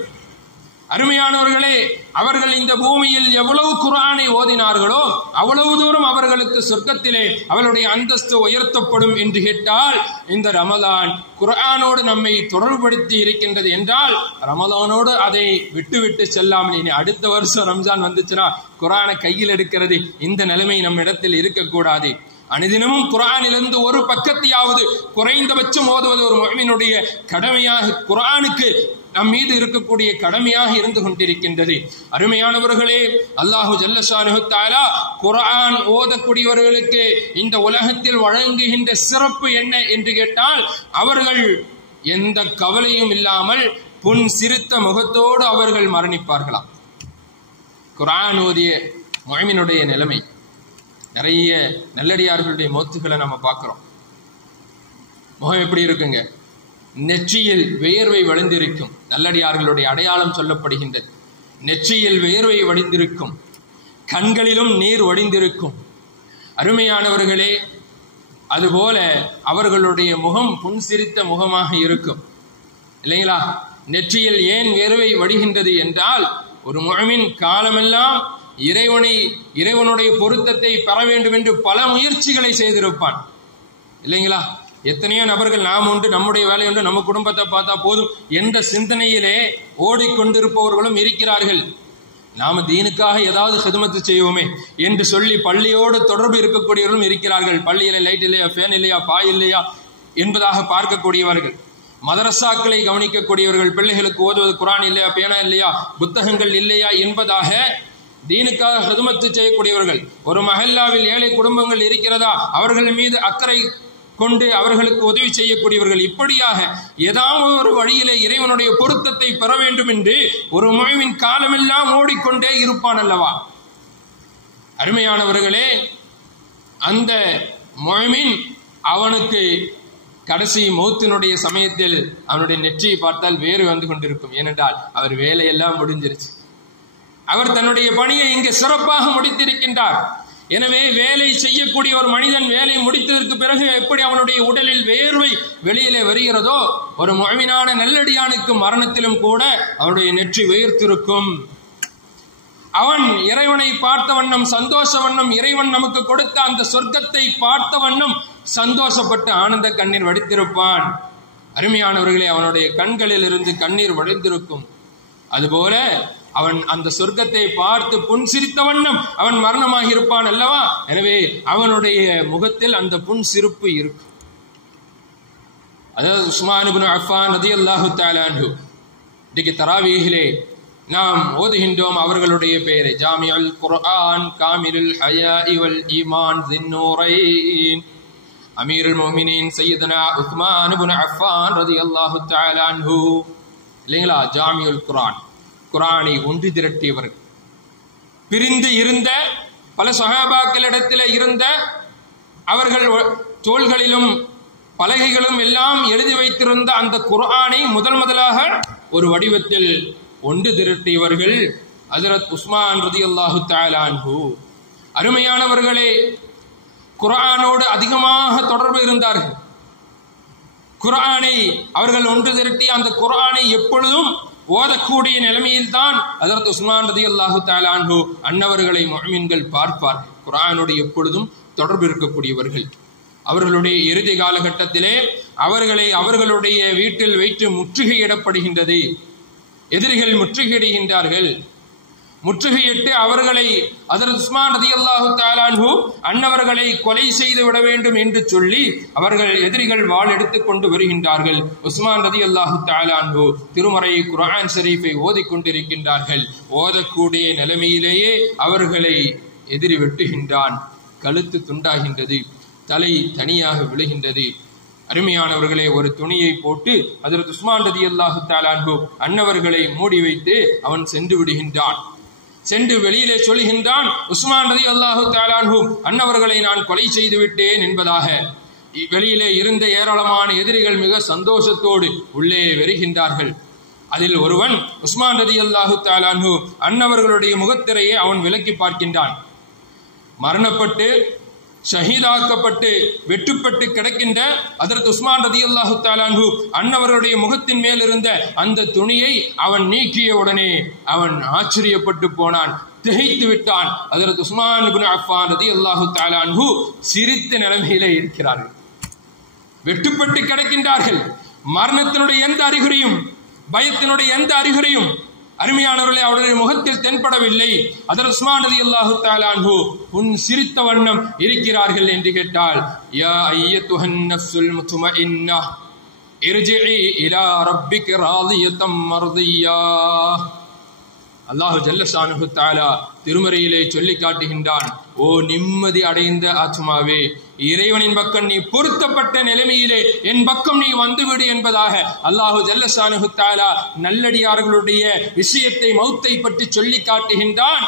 அருமையானவர்களே, அவர்கள் இந்த பூமியில் எவ்வளவு குர்ஆனை ஓதினார்களோ அவ்வளவு தூரம் அவர்களுக்கு சொர்க்கத்திலே அவர்களுடைய அந்தஸ்து உயர்த்தப்படும் என்று கேட்டால், இந்த ரமலான் குர்ஆனோடு நம்மை தொடர்புபடுத்தி இருக்கின்றது என்றால், ரமலானோடு அதை விட்டு செல்லாமல் இனி அடுத்த வருஷம் ரம்ஜான் வந்துச்சுன்னா குர்ஆனை கையில் எடுக்கிறது, இந்த நிலைமை நம் இடத்தில் இருக்கக்கூடாது. அனுதினமும் குர்ஆனிலிருந்து ஒரு பக்கத்தையாவது குறைந்தபட்சம் ஓதுவது ஒரு முஃமினுடைய கடமையாக, குர்ஆனுக்கு நம் மீது இருக்கக்கூடிய கடமையாக இருந்து கொண்டிருக்கின்றது. அருமையானவர்களே, அல்லாஹு ஜல்ல ஷானுஹு தஆலா குர்ஆன் ஓதக்கூடியவர்களுக்கு இந்த உலகத்தில் வழங்குகின்ற சிறப்பு என்ன என்று கேட்டால், அவர்கள் எந்த கவலையும் இல்லாமல் புன் சிரித்த முகத்தோடு அவர்கள் மரணிப்பார்களாம். குர்ஆன் ஓதிய முஃமினுடைய நிலைமை, நிறைய நல்லடியார்களுடைய மௌத்துகளை நம்ம பார்க்கிறோம். முகம் எப்படி இருக்குங்க? நெற்றியில் வியர்வை வழிந்திருக்கும். நல்லடியார்களுடைய அடையாளம் சொல்லப்படுகின்றது. நெற்றியில் வியர்வை வடிந்திருக்கும், கண்களிலும் நீர் வடிந்திருக்கும். அருமையானவர்களே, அதுபோல அவர்களுடைய முகம் புன்சிரித்த முகமாக இருக்கும் இல்லைங்களா? நெற்றியில் ஏன் வியர்வை வடிகின்றது என்றால், ஒரு முஃமின் காலமெல்லாம் இறைவனுடைய பொருத்தத்தை பெற வேண்டும் என்று பல முயற்சிகளை செய்திருப்பான் இல்லைங்களா? எத்தனையோ நபர்கள் நாம் உண்டு, நம்முடைய வேலை உண்டு, நம்ம குடும்பத்தை பார்த்தா போதும் என்ற சிந்தனையிலே ஓடிக்கொண்டிருப்பவர்களும் இருக்கிறார்கள். நாம தீனுக்காக ஏதாவது ஹிதமத்து செய்வோமே என்று சொல்லி பள்ளியோடு தொடர்பு இருக்கக்கூடியவர்களும் இருக்கிறார்கள். பள்ளியில லைட் இல்லையா, ஃபேன் இல்லையா, பாய் இல்லையா என்பதாக பார்க்கக்கூடியவர்கள், மதரசாக்களை கவனிக்கக்கூடியவர்கள், பிள்ளைகளுக்கு ஓதுவது குர்ஆன் இல்லையா, பேனா இல்லையா, புத்தகங்கள் இல்லையா என்பதாக தீனுக்காக ஹிதமத்து செய்யக்கூடியவர்கள். ஒரு மஹல்லாவில் ஏழை குடும்பங்கள் இருக்கிறதா, அவர்கள் மீது அக்கறை கொண்டு அவர்களுக்கு உதவி செய்யக்கூடியவர்கள். இப்படியாக ஏதாவது ஒரு வழியிலே இறைவனுடைய பொருத்தத்தை பெற வேண்டும் என்று ஒரு முஃமின் காலமெல்லாம் ஓடிக்கொண்டே இருப்பான் அல்லவா? அருமையானவர்களே, அந்த முஃமின் அவனுக்கு கடைசி மௌத்தினுடைய சமயத்தில் அவனுடைய நெற்றியை பார்த்தால் வேறு வந்து கொண்டிருக்கும். ஏனென்றால் அவர் வேலையெல்லாம் முடிஞ்சிருச்சு, அவர் தன்னுடைய பணியை இங்கே சிறப்பாக முடித்திருக்கின்றார். எனவே வேலை செய்யக்கூடிய ஒரு மனிதன் வேலை முடித்ததற்கு பிறகு எப்படி அவனுடைய உடலில் வேர்வை வெளியிலே வருகிறதோ, ஒரு முஃமினான நல்லடியானுக்கு மரணத்திலும் கூட அவனுடைய நெற்றி வேர்த்திருக்கும். அவன் இறைவனை பார்த்த வண்ணம் சந்தோஷ வண்ணம், இறைவன் நமக்கு கொடுத்த அந்த சொர்க்கத்தை பார்த்த வண்ணம் சந்தோஷப்பட்டு ஆனந்த கண்ணீர் வடித்திருப்பான். அருமையானவர்களே, அவனுடைய கண்களில் இருந்து கண்ணீர் வடிந்திருக்கும். அதுபோல அவன் அந்த சொர்க்கத்தை பார்த்து புன்சிரித்த வண்ணம் அவன் மரணமாக இருப்பான் அல்லவா? எனவே அவனுடைய முகத்தில் அந்த புன்சிரிப்பு இருக்கும். அதாவது உஸ்மான் இப்னு அஃபான் ரலியல்லாஹு தஆலா அன்ஹு, இன்னைக்கு தராவீஹிலே நாம் ஓதுகின்றோம் அவர்களுடைய பெயரை, ஜாமிஉல் குர்ஆன், காமிலுல் ஹயாஇ வல் ஈமான், ஸின்னூரைன், அமீருல் முஃமினீன் சையதுனா உஸ்மான் இப்னு அஃபான் ரலியல்லாஹு தஆலா அன்ஹு இல்லைங்களா? ஜாமிஉல் குர்ஆன், குர்ஆனை ஒன்று திரட்டியவர்கள். பிரிந்து இருந்த பல சஹாபாக்களிடத்தில் இருந்த அவர்கள் தோள்களிலும் பலகைகளும் எல்லாம் எழுதி வைத்திருந்த அந்த குர்ஆனை முதலாக ஒரு வடிவத்தில் ஒன்று திரட்டியவர்கள் ஹஜ்ரத் உஸ்மான் ரலியல்லாஹு தஆலா அன்ஹு. அருமையானவர்களே, குர்ஆனோடு அதிகமாக தொடர்பு இருந்தார்கள். குர்ஆனை அவர்கள் ஒன்று திரட்டி அந்த குர்ஆனை எப்பொழுதும் ஓதக்கூடிய நிலைமையில் தான் ஹஜ்ரத் உஸ்மான் ரலியல்லாஹு தஆலா அன்ஹு அன்னவர்களை முஃமின்கள் பார்ப்பார். குர்ஆனோடு எப்பொழுதும் தொடர்பு இருக்கக்கூடியவர்கள். அவர்களுடைய இறுதி காலகட்டத்திலே அவர்களை அவர்களுடைய வீட்டில் வைத்து முற்றுகையிடப்படுகின்றது. எதிரிகள் முற்றுகையிடுகின்றார்கள். முற்றுகையிட்டு அவர்களை ஹஜ்ரத் உஸ்மான் ரலியல்லாஹு தஆலா அன்ஹு அன்னவர்களை கொலை செய்து விட வேண்டும் என்று சொல்லி அவர்கள் எதிரிகள் வாள் எடுத்துக் கொண்டு வருகின்றார்கள். உஸ்மான் ரலியல்லாஹு தஆலா அன்ஹு திருமறை குர்ஆன் ஷரீஃபை ஓதிக்கொண்டிருக்கின்றார்கள். ஓதக்கூடிய நிலைமையிலேயே அவர்களை எதிரி வெட்டுகின்றான். கழுத்து துண்டாகின்றது, தலை தனியாக விழுகின்றது. அருமையானவர்களே, ஒரு துணியை போட்டு ஹஜ்ரத் உஸ்மான் ரலியல்லாஹு தஆலா அன்ஹு அன்னவர்களை மூடி வைத்து அவன் சென்று விடுகின்றான். சென்று வெளியிலே சொல்கின்றான், உஸ்மான் ரலியல்லாஹு தஆலா அன்ஹு அன்னவர்களை நான் கொலை செய்து விட்டேன் என்பதாக. வெளியிலே இருந்த ஏராளமான எதிரிகள் மிக சந்தோஷத்தோடு உள்ளே வருகின்றார்கள். அதில் ஒருவன் உஸ்மான் ரலியல்லாஹு தஆலா அன்ஹு அன்னவர்களுடைய முகத்திரையை அவன் விலக்கி பார்க்கின்றான். மரணப்பட்டு ஷஹீதாக்கப்பட்டு வெட்டுப்பட்டு கிடக்கின்ற ஹஜ்ரத் உஸ்மான் ரலியல்லாஹு தஆலா அன்ஹு அன்னவர்களுடைய முகத்தின் மேல் இருந்த அந்த துணியை அவன் நீக்கிய உடனே அவன் ஆச்சரியப்பட்டு போனான், திகைத்து விட்டான். ஹஜ்ரத் உஸ்மான் இப்னு அஃபான் ரலியல்லாஹு தஆலா அன்ஹு சிரித்த நிலைமையிலே இருக்கிறார்கள். வெட்டுப்பட்டு கிடக்கின்றார்கள். மரணத்தினுடைய எந்த அறிகுறியும், பயத்தினுடைய எந்த அறிகுறியும் அருமையானவர்களே அவருடைய முகத்தில் தென்படவில்லை. ஹஜ்ரத் உஸ்மான் ரலியல்லாஹு தஆலா அன்ஹு உன் சிரித்த வண்ணம் இருக்கிறார்கள் என்று கேட்டால், யா அய்யத்துஹன் நஃப்ஸுல் முத்மஇன்னா இர்ஜிஇ இலா ரப்பிக ராதியத்தம் மர்தியா. அல்லாஹு ஜல்ல ஷானுஹு தஆலா திருமறையிலே சொல்லி காட்டுகின்றான், ஓ நிம்மதி அடைந்த ஆத்மாவே, இறைவனின் பக்கம் நீ பொருத்தப்பட்ட நிலைமையிலே என் பக்கம் நீ வந்துவிடு என்பதாக அல்லாஹு ஜல்ல ஷானுஹு தஆலா நல்லடியார்களுடைய விஷயத்தை மௌத்தை பற்றி சொல்லி காட்டுகின்றான்.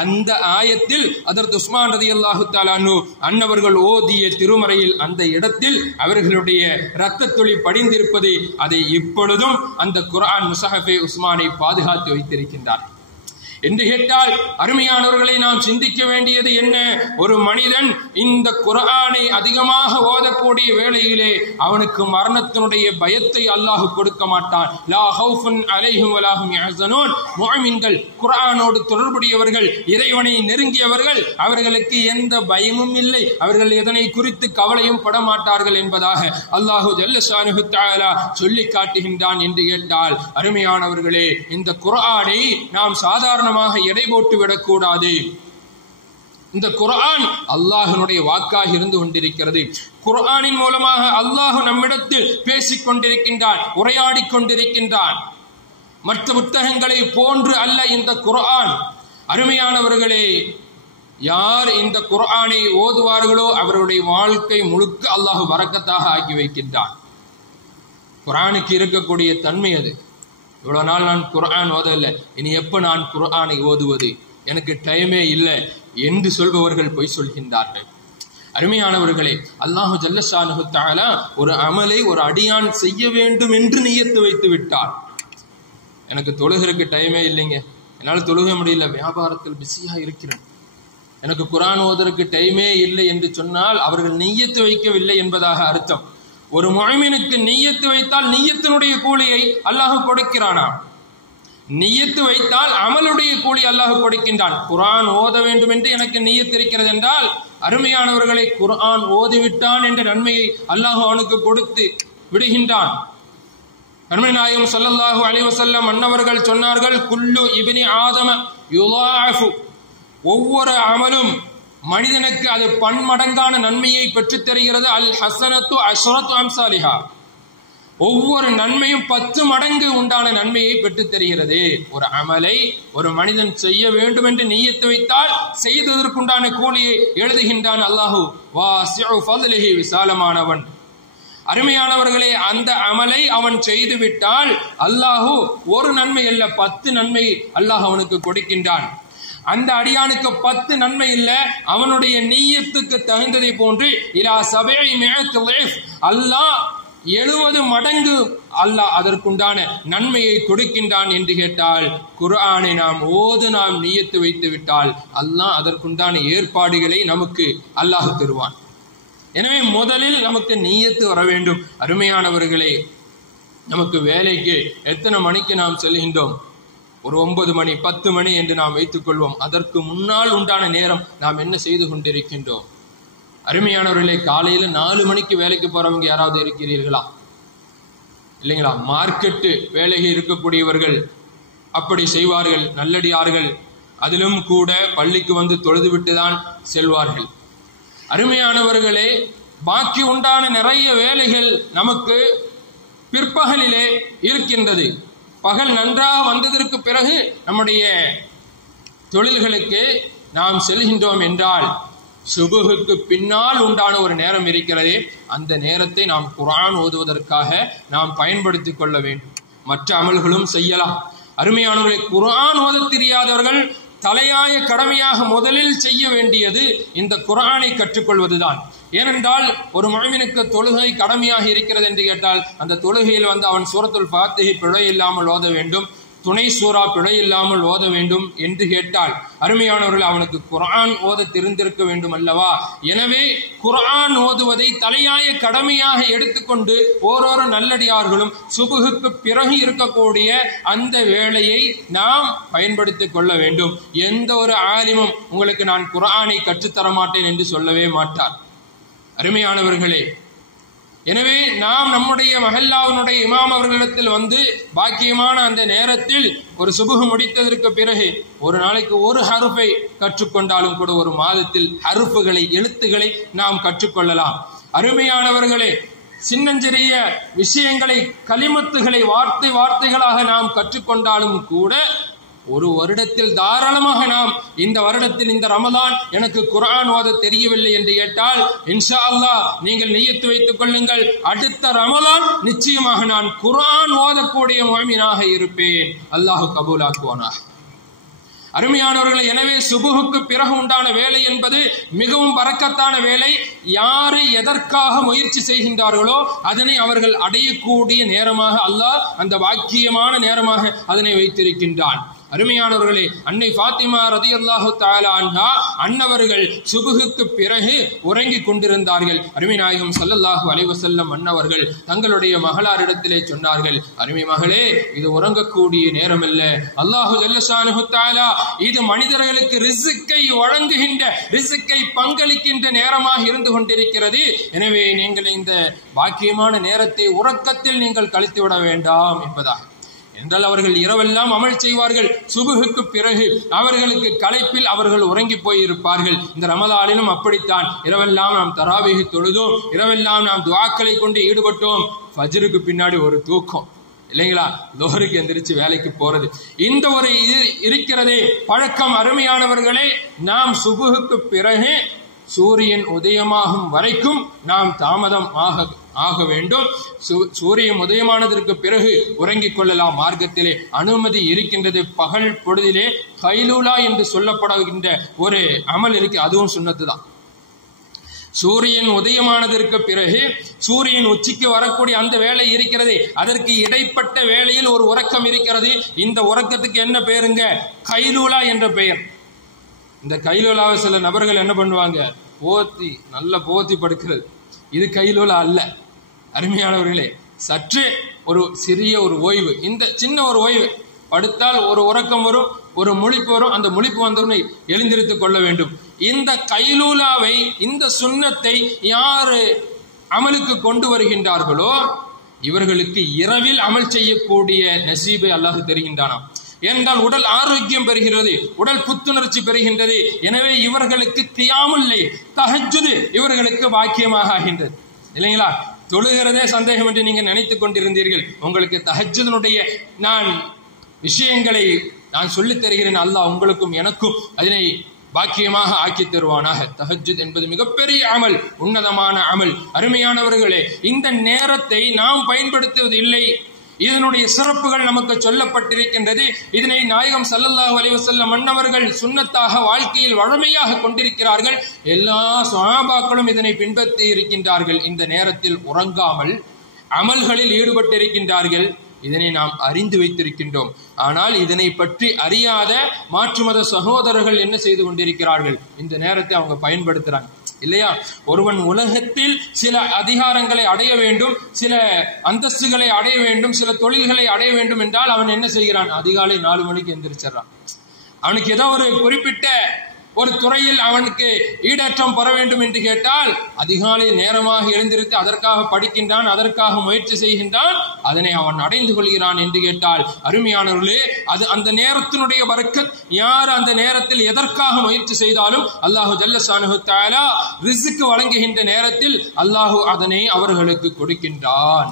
அந்த ஆயத்தில் ஹஜ்ரத் உஸ்மான் ரலியல்லாஹு தஆலா அன்ஹு அன்னவர்கள் ஓதிய திருமறையில் அந்த இடத்தில் அவர்களுடைய இரத்த துளி படிந்திருப்பது, அதை இப்பொழுதும் அந்த குர்ஆன் முஸஹஃபே உஸ்மானை பாதுகாத்து வைத்திருக்கின்றார் என்று கேட்டால், அருமையானவர்களை நாம் சிந்திக்க வேண்டியது என்ன? ஒரு மனிதன் இந்த குர்ஆனை அதிகமாக ஓதக்கூடிய வேளையிலே அவனுக்கு மரணத்தினுடைய பயத்தை அல்லாஹ் கொடுக்க மாட்டான். லா ஹவுஃபுன் அலைஹிம் வலா ஹும் யஹ்ஸனூன். முஃமின்கள், குர்ஆனோடு தொடர்புடையவர்கள், இறைவனை நெருங்கியவர்கள், அவர்களுக்கு எந்த பயமும் இல்லை, அவர்கள் எதனை குறித்து கவலையும் பட மாட்டார்கள் என்பதாக அல்லாஹு ஜல்ல ஷானுஹு தஆலா சொல்லி காட்டுகின்றான் என்று கேட்டால், அருமையானவர்களே, இந்த குர்ஆனை நாம் சாதாரண எடை போட்டு விடக்கூடாது. இந்த குர்ஆன் அல்லாஹ்வினுடைய வாக்காக இருந்து கொண்டிருக்கிறது. குர்ஆனின் மூலமாக அல்லாஹ் நம்மிடத்தில் பேசிக் கொண்டிருக்கின்றான், உரையாடிக் கொண்டிருக்கின்றான். மற்ற புத்தகங்களை போன்று அல்ல இந்த குர்ஆன். அருமையானவர்களே, யார் இந்த குர்ஆனை ஓதுவார்களோ அவருடைய வாழ்க்கை முழுக்க அல்லாஹ் பரக்கத்தாக ஆக்கி வைக்கின்றான். குர்ஆனுக்கு இருக்கக்கூடிய தன்மை அது. இவ்வளவு நாள் நான் குர்ஆன் ஓதவில்லை, இனி எப்ப நான் குர்ஆனை ஓதுவது, எனக்கு டைமே இல்லை என்று சொல்பவர்கள் பொய் சொல்கின்றார்கள். அருமையானவர்களே, அல்லாஹு ஜல்ல ஷானுஹு தஆலா ஒரு அமலை ஒரு அடியான் செய்ய வேண்டும் என்று நியத்து வைத்து விட்டார். எனக்கு தொழுகிறதுக்கு டைமே இல்லைங்க, என்னால் தொழுக முடியல, வியாபாரத்தில் பிஸியா இருக்கிறேன், எனக்கு குர்ஆன் ஓதுறதுக்கு டைமே இல்லை என்று சொன்னால் அவர்கள் நியத்து வைக்கவில்லை என்பதாக அர்த்தம். ஒரு முஃமினுக்கு நிய்யத்து வைத்தால் நிய்யத்தினுடைய கூலியை அல்லாஹ் கொடுக்கிறானா? நிய்யத்து வைத்தால் அமலுடைய கூலி அல்லாஹ் கொடுக்கின்றான். குர்ஆன் ஓத வேண்டும் என்று எனக்கு நிய்யத்து இருக்கிறது என்றால், அருமையானவர்களை, குர்ஆன் ஓதிவிட்டான் என்ற நன்மையை அல்லாஹ் அவனுக்கு கொடுத்து விடுகின்றான். நன்மை நாயகம் ஸல்லல்லாஹு அலைஹி வஸல்லம் அன்னவர்கள் சொன்னார்கள், குல்லு இப்னி ஆதம யுலாஃபு. ஒவ்வொரு அமலும் மனிதனுக்கு அது பன்மடங்கான நன்மையை பெற்றுத் தருகிறது. அல் ஹஸனத்து அஷ்ரத்து அம்சாலிஹா. ஒவ்வொரு நன்மையும் 10 மடங்கு உண்டான நன்மையை பெற்றுத் தருகிறது. ஒரு அமலை ஒரு மனிதன் செய்ய வேண்டும் என்று நிய்யத்து வைத்தால் செய்ததற்குண்டான கூலியை எழுதுகின்றான் அல்லாஹு. வாசிஉ ஃபத்லிஹி, விசாலமானவன். அருமையானவர்களே, அந்த அமலை அவன் செய்து விட்டால் அல்லாஹு ஒரு நன்மை அல்ல 10 நன்மை அல்லாஹ் அவனுக்கு கொடுக்கின்றான். அந்த அடியானுக்கு 10 நன்மை இல்ல, அவனுடைய நிய்யத்துக்கு தகுந்ததை போன்று இலா 700 லைஃப் அல்லாஹ் 70 மடங்கு அல்லாஹ் அதற்குண்டான நன்மையை கொடுக்கின்றான் என்று கேட்டால், குர்ஆனை நாம் நாம் நிய்யத்து வைத்து விட்டால் அல்லாஹ் அதற்குண்டான ஏற்பாடுகளை நமக்கு அல்லாஹ் தருவான். எனவே முதலில் நமக்கு நிய்யத்து வர வேண்டும். அருமையானவர்களே, நமக்கு வேலைக்கு எத்தனை மணிக்கு நாம் செல்கின்றோம்? ஒரு 9 மணி 10 மணி என்று நாம் வைத்துக் கொள்வோம். அதற்கு முன்னால் உண்டான நேரம் நாம் என்ன செய்து கொண்டிருக்கின்றோம்? அருமையானவர்களே, காலையில 4 மணிக்கு வேலைக்கு போறவங்க யாராவது இருக்கிறீர்களா? இல்லைங்களா? மார்க்கெட்டு வேலைக்கு இருக்கக்கூடியவர்கள் அப்படி செய்வார்கள், நல்லடியார்கள். அதிலும் கூட பள்ளிக்கு வந்து தொழுதுவிட்டு தான் செல்வார்கள். அருமையானவர்களே, பாக்கி உண்டான நிறைய வேலைகள் நமக்கு பிற்பகலிலே இருக்கின்றது. பகல் நன்றாக வந்ததற்கு பிறகு நம்முடைய தொழில்களுக்கு நாம் செல்கின்றோம் என்றால் சுபுகுக்கு பின்னால் உண்டான ஒரு நேரம் இருக்கிறதே, அந்த நேரத்தை நாம் குர்ஆன் ஓதுவதற்காக நாம் பயன்படுத்திக் கொள்ள வேண்டும். மற்ற அமல்களும் செய்யலாம். அருமையானவர்களை, குர்ஆன் ஓத தெரியாதவர்கள் தலையாய கடமையாக முதலில் செய்ய வேண்டியது இந்த குர்ஆனை கற்றுக்கொள்வதுதான். ஏனென்றால் ஒரு முஃமினுக்கு தொழுகை கடமையாக இருக்கிறது என்று கேட்டால் அந்த தொழுகையில் அவன் சூரத்துல் ஃபாத்திஹா பிழை இல்லாமல் ஓத வேண்டும், துணை சூரா பிழை இல்லாமல் ஓத வேண்டும் என்று கேட்டால் அருமையானவர்கள் அவனுக்கு குர்ஆன் ஓத தெரிந்திருக்க வேண்டும் அல்லவா? எனவே குர்ஆன் ஓதுவதை தலையாய கடமையாக எடுத்துக்கொண்டு ஓரொரு நல்லடியார்களும் சுபுகுக்கு பிறகு இருக்கக்கூடிய அந்த வேளையை நாம் பயன்படுத்திக் கொள்ள வேண்டும். எந்த ஒரு ஆலிமும் உங்களுக்கு நான் குர்ஆனை கற்றுத்தர மாட்டேன் என்று சொல்லவே மாட்டார். அருமையானவர்களே, எனவே நாம் நம்முடைய மஹல்லாவினுடைய இமாம் அவர்களிடத்தில் பாக்கியமான அந்த நேரத்தில் ஒரு சுபுகு முடித்ததற்கு பிறகு ஒரு நாளைக்கு ஒரு ஹருஃபை கற்றுக்கொண்டாலும் கூட ஒரு மாதத்தில் ஹருஃபுகளை எழுத்துக்களை நாம் கற்றுக்கொள்ளலாம். அருமையானவர்களே, சின்னஞ்சிறிய விஷயங்களை கலிமத்துகளை வார்த்தைகளாக நாம் கற்றுக்கொண்டாலும் கூட ஒரு வருடத்தில் தாராளமாக நாம் இந்த வருடத்தில் இந்த ரமலான் எனக்கு குர்ஆன் ஓத தெரியவில்லை என்று கேட்டால் இன்ஷா அல்லாஹ் நீங்கள் நியத்து வைத்துக் கொள்ளுங்கள், அடுத்த ரமலான் நிச்சயமாக நான் குர்ஆன் ஓதக்கூடிய முஃமினாக இருப்பேன். அல்லாஹ் கபூலாக்குவானாக. அருமையானவர்களை, எனவே சுபுகுக்கு பிறகு உண்டான வேலை என்பது மிகவும் பரக்கத்தான வேலை. யாரு எதற்காக முயற்சி செய்கின்றார்களோ அதனை அவர்கள் அடையக்கூடிய நேரமாக அல்லாஹ் அந்த பாக்கியமான நேரமாக அதனை வைத்திருக்கின்றான். அருமையானவர்களே, அன்னை ஃபாத்திமா ரலியல்லாஹு தஆலா அன்ஹா அன்னவர்கள் சுபுகுக்கு பிறகு உறங்கிக் கொண்டிருந்தார்கள். அருமை நாயகம் ஸல்லல்லாஹு அலைஹி வஸல்லம் அன்னவர்கள் தங்களுடைய மகளாரிடத்திலே சொன்னார்கள், அருமை மகளே, இது உறங்கக்கூடிய நேரம் அல்ல. அல்லாஹு ஜல்ல ஷானுஹு தஆலா இது மனிதர்களுக்கு ரிஸ்கை வழங்குகின்ற, ரிஸ்கை பங்களிக்கின்ற நேரமாக இருந்து கொண்டிருக்கிறது. எனவே நீங்கள் இந்த பாக்கியமான நேரத்தை உறக்கத்தில் நீங்கள் கழித்து விட வேண்டாம் என்பதாக. என்றால் அவர்கள் இரவெல்லாம் அமல் செய்வார்கள். சுபுகுக்கு பிறகு அவர்களுக்கு களைப்பில் அவர்கள் உறங்கி போயிருப்பார்கள். இந்த ரமலானிலும் அப்படித்தான். இரவெல்லாம் நாம் தராவீஹ் தொழுதோம், இரவெல்லாம் நாம் துஆக்களை கொண்டு ஈடுபட்டோம். ஃபஜ்ருக்கு பின்னாடி ஒரு தூக்கம் இல்லைங்களா? லோஹருக்கு எந்திரிச்சு வேலைக்கு போறது, இந்த ஒரு இது இருக்கிறதே பழக்கம். அருமையானவர்களே, நாம் சுபுகுக்கு பிறகு சூரியன் உதயமாகும் வரைக்கும் நாம் தாமதம் ஆக வேண்டும். சூரியன் உதயமானதற்கு பிறகு உறங்கிக் கொள்ளலாம். மார்க்கத்திலே அனுமதி இருக்கின்றது. பகல் பொழுதிலே கைலூலா என்று சொல்லப்படுகின்ற ஒரு அமல் இருக்கு, அதுவும் சுன்னத்து தான். சூரியன் உதயமானதற்கு பிறகு சூரியன் உச்சிக்கு வரக்கூடிய அந்த வேலை இருக்கிறது, அதற்கு இடைப்பட்ட வேளையில் ஒரு உறக்கம் இருக்கிறது. இந்த உறக்கத்துக்கு என்ன பெயருங்க? கைலூலா என்ற பெயர். இந்த கைலூலாவை சில நபர்கள் என்ன பண்ணுவாங்க, நல்ல போத்தி படுக்கிறது. இது கைலூலா அல்ல. அருமையானவர்களே, சற்று ஒரு சிறிய ஒரு ஓய்வு, இந்த சின்ன ஒரு ஓய்வு படுத்தால் ஒரு உறக்கம் வரும், ஒரு முழிப்பு வரும். அந்த முழிப்பு வந்தவுடனே எழுந்திருத்துக் கொள்ள வேண்டும். இந்த கைலூலாவை, இந்த சுன்னத்தை யாரு அமலுக்கு கொண்டு வருகின்றார்களோ இவர்களுக்கு இரவில் அமல் செய்யக்கூடிய நசீபை அல்லாஹ் தருகின்றானாம். ஏனென்றால் உடல் ஆரோக்கியம் பெறுகிறது, உடல் புத்துணர்ச்சி பெறுகின்றது. எனவே இவர்களுக்கு கியாமுல் லைல், தஹஜ்ஜுத் இவர்களுக்கு பாக்கியமாக ஆகின்றது. இல்லைங்களா? தொழுகிறதே சந்தேகம் என்று நீங்கள் நினைத்துக் கொண்டிருந்தீர்கள். உங்களுக்கு தஹஜ்ஜுனுடைய விஷயங்களை நான் சொல்லித் தருகிறேன். அல்லாஹ் உங்களுக்கும் எனக்கும் அதனை பாக்கியமாக ஆக்கி தருவானாக. தஹஜ்ஜுத் என்பது மிகப்பெரிய அமல், உன்னதமான அமல். அருமையானவர்களே, இந்த நேரத்தை நாம் பயன்படுத்துவது இல்லை. இதனுடைய சிறப்புகள் நமக்கு சொல்லப்பட்டிருக்கின்றது. இதனை நாயகம் ஸல்லல்லாஹு அலைஹி வஸல்லம் மன்னவர்கள் சுன்னத்தாக வாழ்க்கையில் வழமையாக கொண்டிருக்கிறார்கள். எல்லா சஹாபாக்களும் இதனை பின்பற்றி இருக்கின்றார்கள். இந்த நேரத்தில் உறங்காமல் அமல்களில் ஈடுபட்டிருக்கின்றார்கள். இதனை நாம் அறிந்து வைத்திருக்கின்றோம். ஆனால் இதனை பற்றி அறியாத மாற்று மத சகோதரர்கள் என்ன செய்து கொண்டிருக்கிறார்கள்? இந்த நேரத்தை அவங்க பயன்படுத்துறாங்க இல்லையா? ஒருவன் உலகத்தில் சில அதிகாரங்களை அடைய வேண்டும், சில அந்தஸ்துகளை அடைய வேண்டும், சில தொழில்களை அடைய வேண்டும் என்றால் அவன் என்ன செய்கிறான்? அதிகாலை 4 மணிக்கு எந்திரிச்சிடறான். அவனுக்கு ஏதோ ஒரு குறிப்பிட்ட ஒரு துறையில் அவனுக்கு ஈடேற்றம் பெற வேண்டும் என்று கேட்டால் அதிகாலை நேரமாக எழுந்திருத்து அதற்காக படிக்கின்றான், அதற்காக முயற்சி செய்கின்றான், அதனை அவன் அடைந்து கொள்கிறான் என்று கேட்டால் அருமையானவர்களே, அது அந்த நேரத்தினுடைய பரக்கத். யார் அந்த நேரத்தில் எதற்காக முயற்சி செய்தாலும் அல்லாஹு ஜல்ல ஷானுஹு தஆலா ரிஸ்க் வழங்குகின்ற நேரத்தில் அல்லாஹு அதனை அவர்களுக்கு கொடுக்கின்றான்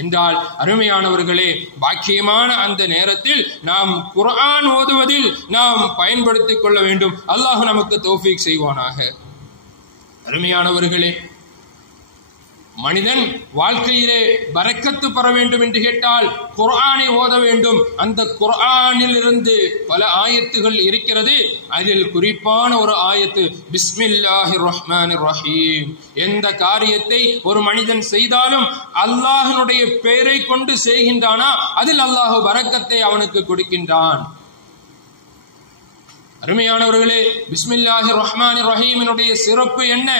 என்றால் அருமையானவர்களே, பாக்கியமான அந்த நேரத்தில் நாம் குர்ஆன் ஓதுவதில் நாம் பயன்படுத்திக் கொள்ள வேண்டும். அல்லாஹ் நமக்கு தௌஃபீக் செய்வானாக. அருமையானவர்களே, மனிதன் வாழ்க்கையிலே பரக்கத்து பெற வேண்டும் என்று கேட்டால் குர்ஆனை ஓத வேண்டும். அந்த குர்ஆனில் இருந்து பல ஆயத்துகள் இருக்கிறது. அதில் குறிப்பான ஒரு ஆயத்து பிஸ்மில்லாஹிர் ரஹ்மானிர் ரஹீம். எந்த காரியத்தை ஒரு மனிதன் செய்தாலும் அல்லாஹ்வினுடைய பெயரை கொண்டு செய்கின்றானா அதில் அல்லாஹ் பரக்கத்தை அவனுக்கு கொடுக்கின்றான். அருமையானவர்களே, பிஸ்மில்லாஹிர் ரஹ்மானிர் ரஹீமினுடைய சிறப்பு என்ன?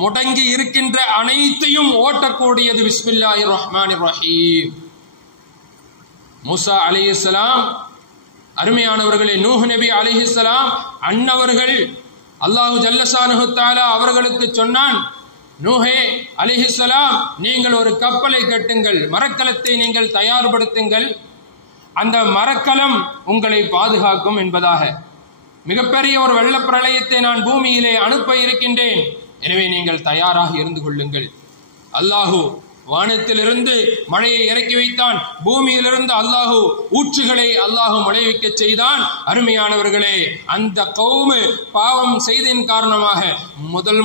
முடங்கி இருக்கின்ற அனைத்தையும் ஓட்டக்கூடியது பிஸ்மில்லாஹிர் ரஹ்மானிர் ரஹீம். மூசா அலைஹிஸ்ஸலாம், அருமையானவர்களே, நூஹ் நபி அலைஹிஸ்ஸலாம் அன்னவர்கள் அல்லாஹு ஜல்ல ஷானுஹு தஆலா அவர்களுக்கு சொன்னான், நூஹே அலைஹிஸ்ஸலாம், நீங்கள் ஒரு கப்பலை கட்டுங்கள், மரக்கலத்தை நீங்கள் தயார்படுத்துங்கள், அந்த மரக்கலம் உங்களை பாதுகாக்கும் என்பதாக. மிகப்பெரிய ஒரு வெள்ளப்பிரளயத்தை நான் பூமியிலே அனுப்ப இருக்கின்றேன், எனவே நீங்கள் தயாராக இருந்து கொள்ளுங்கள். அல்லாஹு வானத்திலிருந்து மழையை இறக்கி வைத்தான், பூமியிலிருந்து அல்லாஹு ஊற்றுகளை அல்லாஹு முளைவிக்க செய்தான். அருமையானவர்களே, அந்த கௌமு பாவம் செய்ததின் காரணமாக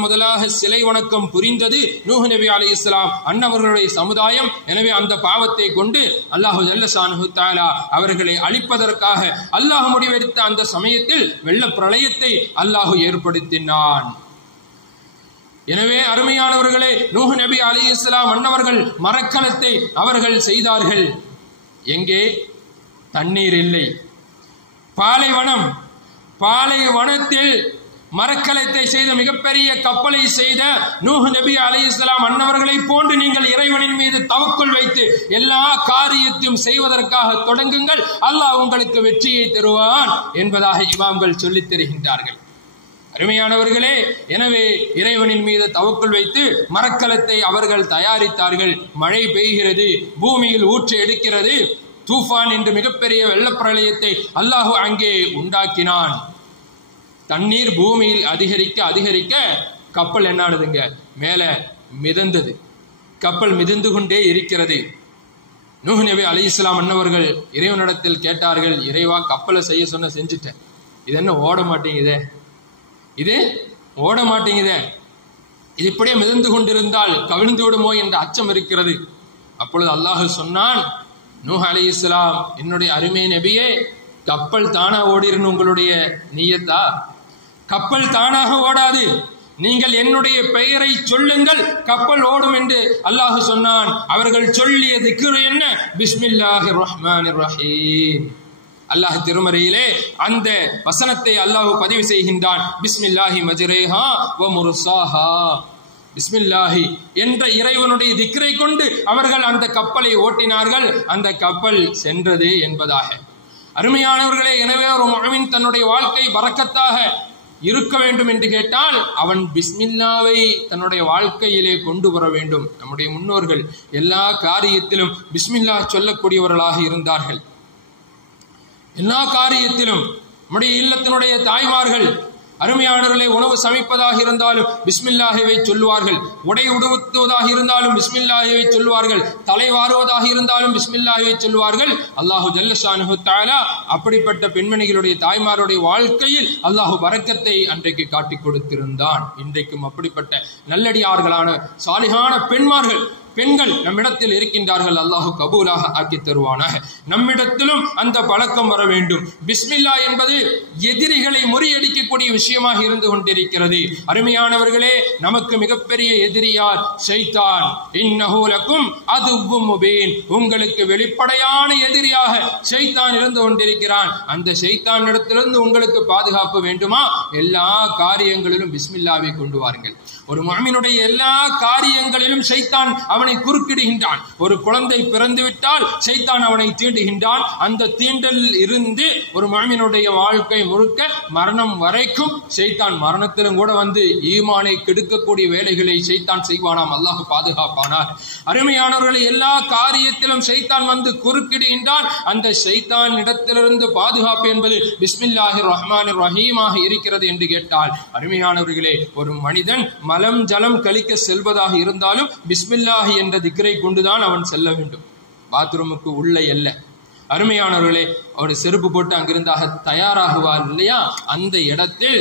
முதலாக சிலை வணக்கம் புரிந்தது நூஹ் நபி அலைஹிஸ்ஸலாம் அன்னவர்களுடைய சமுதாயம். எனவே அந்த பாவத்தை கொண்டு அல்லாஹு ஜல்ல ஷானுஹு தஆலா அவர்களை அழிப்பதற்காக அல்லாஹ் முடிவெடுத்த அந்த சமயத்தில் வெள்ள பிரளயத்தை அல்லாஹு ஏற்படுத்தினான். எனவே அருமையானவர்களே, நூஹ் நபி அலைஹிஸ்ஸலாம் அன்னவர்கள் மரக்கலத்தை அவர்கள் செய்தார்கள். எங்கே? தண்ணீர் இல்லை, பாலைவனத்தில் மரக்கலத்தை செய்த மிகப்பெரிய கப்பலை செய்த நூஹ் நபி அலைஹிஸ்ஸலாம் அன்னவர்களை போன்று நீங்கள் இறைவனின் மீது தவக்குல் வைத்து எல்லா காரியத்தையும் செய்வதற்காக தொடங்குங்கள், அல்லாஹ் உங்களுக்கு வெற்றியை தருவான் என்பதாக இமாம்கள் சொல்லித் தருகின்றார்கள். அருமையானவர்களே, எனவே இறைவனின் மீது தவக்குல் வைத்து மரக்கலத்தை அவர்கள் தயாரித்தார்கள். மழை பெய்கிறது, பூமியில் ஊற்று எடுக்கிறது, தூஃபான் என்று மிகப்பெரிய வெள்ளப்பிரளயத்தை அல்லாஹு அங்கே உண்டாக்கினான். தண்ணீர் பூமியில் அதிகரிக்க கப்பல் என்னானதுங்க, மேல மிதந்தது. கப்பல் மிதந்து கொண்டே இருக்கிறது. நூஹ் நபி அலைஹிஸ்ஸலாம் அன்னவர்கள் இறைவனிடத்தில் கேட்டார்கள், இறைவா, கப்பலை செய்ய சொன்ன செஞ்சுட்டேன், இது என்ன ஓட மாட்டேங்குதே, இது இப்படியே மிதந்து கொண்டிருந்தால் கவிழ்ந்து விடுமோ என்ற அச்சம் இருக்கிறது. அப்பொழுது அல்லாஹ் சொன்னான், நூஹ் அலைஹிஸ்ஸலாம், என்னுடைய அருமை நபியே, கப்பல் தானா ஓடிருன்னு உங்களுடைய நியத்தா? கப்பல் தானாக ஓடாது, நீங்கள் என்னுடைய பெயரை சொல்லுங்கள், கப்பல் ஓடும் என்று அல்லாஹ் சொன்னான். அவர்கள் சொல்லிய திக்ர் என்ன? பிஸ்மில்லாஹிர் ரஹ்மானிர் ரஹீம். அல்லாஹ் திருமறையிலே அந்த வசனத்தை அல்லாஹ் பதிவு செய்கின்றான். பிஸ்மில்லாஹி மஜ்ரேஹா வ முர்சாஹா. பிஸ்மில்லாஹி என்ற இறைவனுடைய திக்ரை கொண்டு அவர்கள் அந்த கப்பலை ஓட்டினார்கள், அந்த கப்பல் சென்றது என்பதாக. அருமையானவர்களே, எனவே ஒரு முஃமின் தன்னுடைய வாழ்க்கை பரக்கத்தாக இருக்க வேண்டும் என்று கேட்டால் அவன் பிஸ்மில்லாவை தன்னுடைய வாழ்க்கையிலே கொண்டு வர வேண்டும். நம்முடைய முன்னோர்கள் எல்லா காரியத்திலும் பிஸ்மில்லா சொல்லக்கூடியவர்களாக இருந்தார்கள். எல்லா காரியத்திலும் நம்முடைய இல்லத்தினுடைய தாய்மார்கள் அருமையானவர்களே, உணவு சமைப்பதாக இருந்தாலும் பிஸ்மில்லாஹிவை சொல்லுவார்கள், உடை உடுத்துவதாக இருந்தாலும் பிஸ்மில்லாஹிவை சொல்லுவார்கள், தலை வாருவதாக இருந்தாலும் பிஸ்மில்லாஹிவை சொல்லுவார்கள். அல்லாஹு ஜல்ல ஷானுஹு தஆலா அப்படிப்பட்ட பெண்மணிகளுடைய தாய்மாருடைய வாழ்க்கையில் அல்லாஹு பரக்கத்தை அன்றைக்கு காட்டிக் கொடுத்திருந்தான். இன்றைக்கும் அப்படிப்பட்ட நல்லடியார்களான சாலிஹான பெண்கள் நம்மிடத்தில் இருக்கின்றார்கள். அல்லாஹு கபூலாக ஆக்கி தருவானாக. நம்மிடத்திலும் அந்த பழக்கம் வர வேண்டும். பிஸ்மில்லா என்பது எதிரிகளை முறியடிக்கக்கூடிய விஷயமாக இருந்து கொண்டிருக்கிறது. அருமையானவர்களே, நமக்கு மிகப்பெரிய எதிரியார்? ஷைத்தான். இன்னஹு லக்கும் அதுவ்வும் முபீன். உங்களுக்கு வெளிப்படையான எதிரியாக ஷைத்தான் இருந்து கொண்டிருக்கிறான். அந்த ஷைத்தான் இடத்திலிருந்து உங்களுக்கு பாதுகாப்பு வேண்டுமா? எல்லா காரியங்களிலும் பிஸ்மில்லாவை கொண்டு வாருங்கள். ஒரு முஃமினுடைய எல்லா காரியங்களிலும் ஷைத்தான் அவனை அவனை குறுக்கிடுகின்றான். ஒரு குழந்தை பிறந்துவிட்டால் ஷைத்தான் அவனை தீண்டுகின்றான். அந்த தீண்டலில் இருந்து ஒரு முஃமினுடைய வாழ்க்கை முழுக்க மரணம் வரைக்கும் ஷைத்தான் மரணத்திலும் கூட வந்து ஈமானை கெடுக்கக்கூடிய வேலைகளை ஷைத்தான் செய்வானாம். அல்லாஹ் பாதுகாப்பானார். அருமையானவர்களை, எல்லா காரியத்திலும் ஷைத்தான் வந்து குறுக்கிடுகின்றான். அந்த ஷைத்தான் இடத்திலிருந்து பாதுகாப்பு என்பது பிஸ்மில்லாஹிர் ரஹ்மானிர் ரஹீமாக இருக்கிறது என்று கேட்டால், அருமையானவர்களே, ஒரு மனிதன் மலம் ஜலம் கழிக்க செல்வதாக இருந்தாலும் பிஸ்மில்லாஹி என்ற திக்ரை கொண்டுதான் அவன் செல்ல வேண்டும். பாத்ரூமுக்கு உள்ளே அல்ல. அருமையானவர்களே, ஒரு செருப்பு போட்டு அங்கிருந்தாக தயாராகுவார் இல்லையா, அந்த இடத்தில்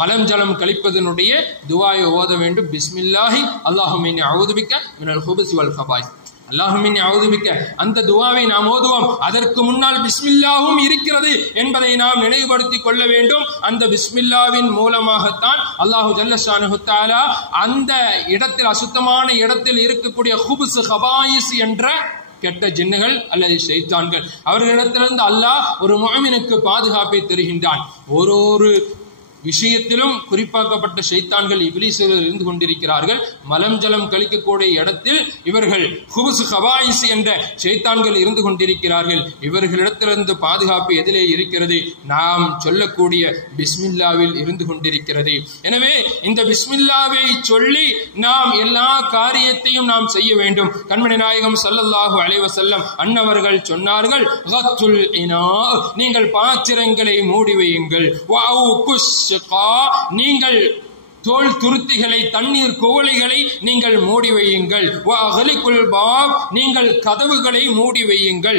மலம் ஜலம் கழிப்பதனுடைய துஆவை ஓத வேண்டும். பிஸ்மில்லாஹி அல்லாஹும்ம இன்னி அஊது பிக்க மினல் ஹுபுஸி வல் கபாயிஸ். அல்லாஹும்ம இன்னி அஊது பிக்க, அந்த துஆவை நாம் ஓதுவோம். அதற்கு முன்னால் பிஸ்மில்லாஹும் இருக்கிறது என்பதை நாம் நினைவுபடுத்திக் கொள்ள வேண்டும். அந்த பிஸ்மில்லாவின் மூலமாகத்தான் அல்லாஹு ஜல்ல ஷானுஹு தஆலா அந்த இடத்தில், அசுத்தமான இடத்தில் இருக்கக்கூடிய ஹுபுஸ் கபாயிஸ் என்ற கெட்ட ஜின்னுகள் அல்லது ஷைத்தான்கள், அவர்களிடத்திலிருந்து அல்லாஹ் ஒரு முஃமினுக்கு பாதுகாப்பை தருகின்றான். ஒரு விஷயத்திலும் குறிப்பாக்கப்பட்ட ஷைத்தான்கள் இப்லீஸ்கள் இருந்து கொண்டிருக்கிறார்கள். மலம் ஜலம் கழிக்கக்கூடிய இடத்தில் இவர்கள் ஹுபுஸ் கபாயிஸ் என்ற ஷைத்தான்கள் இருந்து கொண்டிருக்கிறார்கள். இவர்களிடத்திலிருந்து பாதுகாப்பு எதிலே இருக்கிறது? நாம் சொல்லக்கூடிய பிஸ்மில்லாவில் இருந்து கொண்டிருக்கிறது. எனவே இந்த பிஸ்மில்லாவை சொல்லி நாம் எல்லா காரியத்தையும் நாம் செய்ய வேண்டும். கண்மணி நாயகம் ஸல்லல்லாஹு அலைஹி வஸல்லம் அன்னவர்கள் சொன்னார்கள், கத்துல் இனா, நீங்கள் பாத்திரங்களை மூடி வையுங்கள். நீங்கள் தோல் துருத்திகளை, தண்ணீர் குவளைகளை நீங்கள் மூடி வையுங்கள். நீங்கள் கதவுகளை மூடி வையுங்கள்.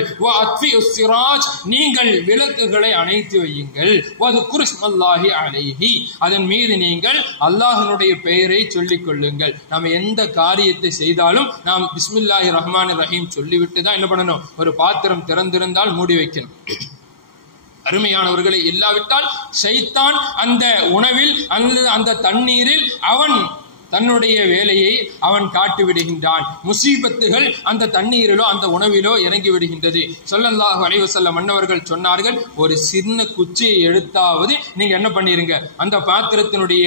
நீங்கள் விளக்குகளை அணைத்து வையுங்கள். அதன் மீது நீங்கள் அல்லாஹ்வினுடைய பெயரை சொல்லிக் கொள்ளுங்கள். நாம் எந்த காரியத்தை செய்தாலும் நாம் பிஸ்மில்லாஹிர் ரஹ்மானிர் ரஹீம் சொல்லிவிட்டு தான் என்ன பண்ணணும்? ஒரு பாத்திரம் திறந்திருந்தால் மூடி வைக்கணும். அருமையானவர்களை, இல்லாவிட்டால் ஷைத்தான் அந்த உணவில் அல்லது அந்த தண்ணீரில் அவன் தன்னுடைய வேலையை அவன் காட்டி விடுகின்றான். முசீபத்துகள் அந்த தண்ணீரிலோ அந்த உணவிலோ இறங்கி விடுகின்றது. ஸல்லல்லாஹு அலைஹி வஸல்லம் மன்னவர்கள் சொன்னார்கள், ஒரு சின்ன குச்சியை எடுத்தாவது நீங்க என்ன பண்ணிருங்க, அந்த பாத்திரத்தினுடைய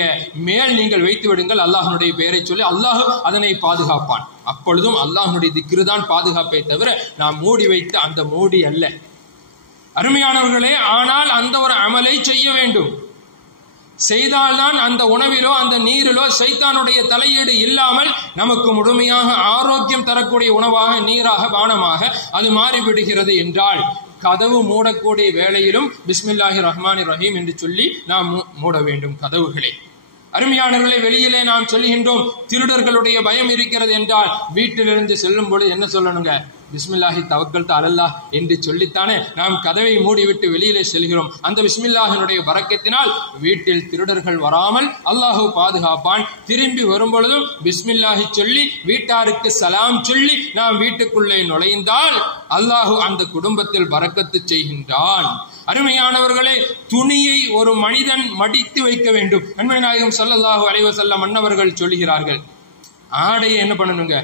மேல் நீங்கள் வைத்து விடுங்கள். அல்லாஹ்வுடைய பெயரை சொல்லி அல்லாஹ் அதனை பாதுகாப்பான். அப்பொழுதும் அல்லாஹ்வுடைய திக்ரு தான் பாதுகாப்பை தவிர நாம் மூடி வைத்த அந்த மூடி அல்ல. அருமையானவர்களே, ஆனால் அந்த ஒரு அமலை செய்ய வேண்டும். செய்தால்தான் அந்த உணவிலோ அந்த நீரிலோ ஷைத்தானுடைய தலையீடு இல்லாமல் நமக்கு முழுமையாக ஆரோக்கியம் தரக்கூடிய உணவாக, நீராக, பானமாக அது மாறிவிடுகிறது. என்றால் கதவு மூடக்கூடிய வேளையிலும் பிஸ்மில்லாஹிர் ரஹ்மானிர் ரஹீம் என்று சொல்லி நாம் மூட வேண்டும் கதவுகளை. அருமையானவர்களை, வெளியிலே நாம் சொல்லுகின்றோம் திருடர்களுடைய பயம் இருக்கிறது என்றால் வீட்டிலிருந்து செல்லும் பொழுது என்ன சொல்லணுங்க? பிஸ்மில்லாஹி தவக்கல்து அலல்லாஹ் என்று சொல்லித்தானே நாம் கதவை மூடிவிட்டு வெளியிலே செல்கிறோம். அந்த பிஸ்மில்லாஹினுடைய பரக்கத்தினால் வீட்டில் திருடர்கள் வராமல் அல்லாஹ் பாதுகாப்பான். திரும்பி வரும் பொழுதும் பிஸ்மில்லாஹி சொல்லி வீட்டாருக்கு சலாம் சொல்லி நாம் வீட்டுக்குள்ளே நுழைந்தால் அல்லாஹ் அந்த குடும்பத்தில் பரக்கத்து செய்கின்றான். அருமையானவர்களே, துணியை ஒரு மனிதன் மடித்து வைக்க வேண்டும். நன்மை நாயகம் ஸல்லல்லாஹு அலைஹி வஸல்லம் அன்னவர்கள் சொல்லுகிறார்கள், ஆடையை என்ன பண்ணணுங்க,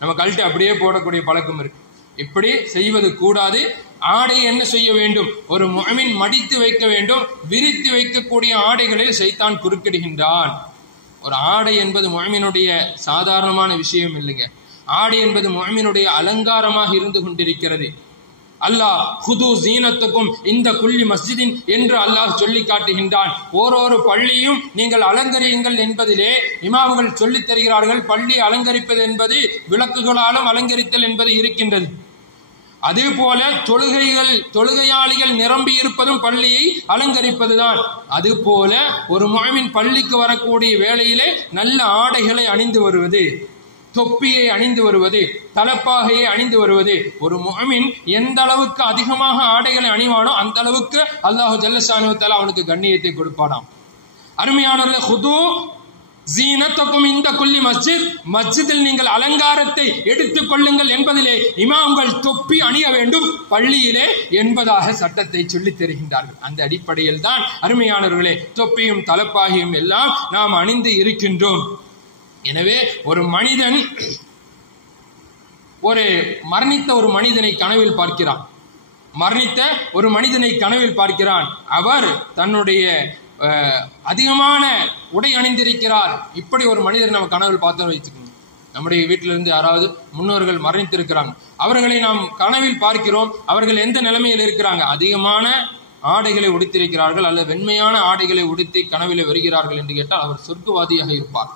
நம்ம கழட்டி அப்படியே போடக்கூடிய பழக்கம் இருக்கு. இப்படி செய்வது கூடாது. ஆடை என்ன செய்ய வேண்டும்? ஒரு முஃமின் மடித்து வைக்க வேண்டும். விரித்து வைக்கக்கூடிய ஆடைகளில் ஷைத்தான் குறுக்கிடுகின்றான். ஒரு ஆடை என்பது முஃமினுடைய சாதாரணமான விஷயம் இல்லைங்க. ஆடை என்பது முஃமினுடைய அலங்காரமாக இருந்து கொண்டிருக்கிறது. அல்லாஹ் குது ஜீனத்துக்கும் இந்த குல்லி மஸ்ஜிதின் என்று அல்லாஹ் சொல்லி காட்டுகின்றான். ஓரொரு பள்ளியும் நீங்கள் அலங்கரியுங்கள் என்பதிலே இமாம்கள் சொல்லித் தருகிறார்கள். பள்ளி அலங்கரிப்பது என்பது விளக்குகளாலும் அலங்கரித்தல் என்பது இருக்கின்றது. அதே போல தொழுகையாளிகள் நிரம்பி இருப்பதும் பள்ளியை அலங்கரிப்பதுதான். அதுபோல ஒரு முஃமின் பள்ளிக்கு வரக்கூடிய வேளையிலே நல்ல ஆடைகளை அணிந்து வருவது, தொப்பியை அணிந்து வருவது, தலப்பாகையை அணிந்து வருவது. ஒரு முஃமின் எந்த அளவுக்கு அதிகமாக ஆடைகளை அணிவானோ அந்த அளவுக்கு அல்லாஹ் ஜல்ல ஷானுஹு தஆலா அவனுக்கு கண்ணியத்தை கொடுப்பானாம். அருமையானவர்களே, ஹுது ஜீனத்துக்கும் இந்த குல்லி மஸ்ஜித், மஸ்ஜிதில் நீங்கள் அலங்காரத்தை எடுத்துக் கொள்ளுங்கள் என்பதிலே இமாம்கள் தொப்பி அணிய வேண்டும் பள்ளியிலே என்பதாக சட்டத்தை சொல்லித் தருகின்றார்கள். அந்த அடிப்படையில் தான் அருமையானவர்களே தொப்பியும் தலப்பாகியும் எல்லாம் நாம் அணிந்து இருக்கின்றோம். எனவே ஒரு மனிதன் மரணித்த ஒரு மனிதனை கனவில் பார்க்கிறான். அவர் தன்னுடைய அதிகமான உடை அணிந்திருக்கிறார். இப்படி ஒரு மனிதர் நம்ம கனவில் பார்த்தோம் வச்சுக்கணும். நம்முடைய வீட்டிலிருந்து யாராவது முன்னோர்கள் மரணித்திருக்கிறாங்க, அவர்களை நாம் கனவில் பார்க்கிறோம். அவர்கள் எந்த நிலைமையில் இருக்கிறாங்க? அதிகமான ஆடைகளை உடுத்திருக்கிறார்கள் அல்லது வெண்மையான ஆடைகளை உடுத்தி கனவிலே வருகிறார்கள் என்று கேட்டால் அவர் சொர்க்கவாதியாக இருப்பார்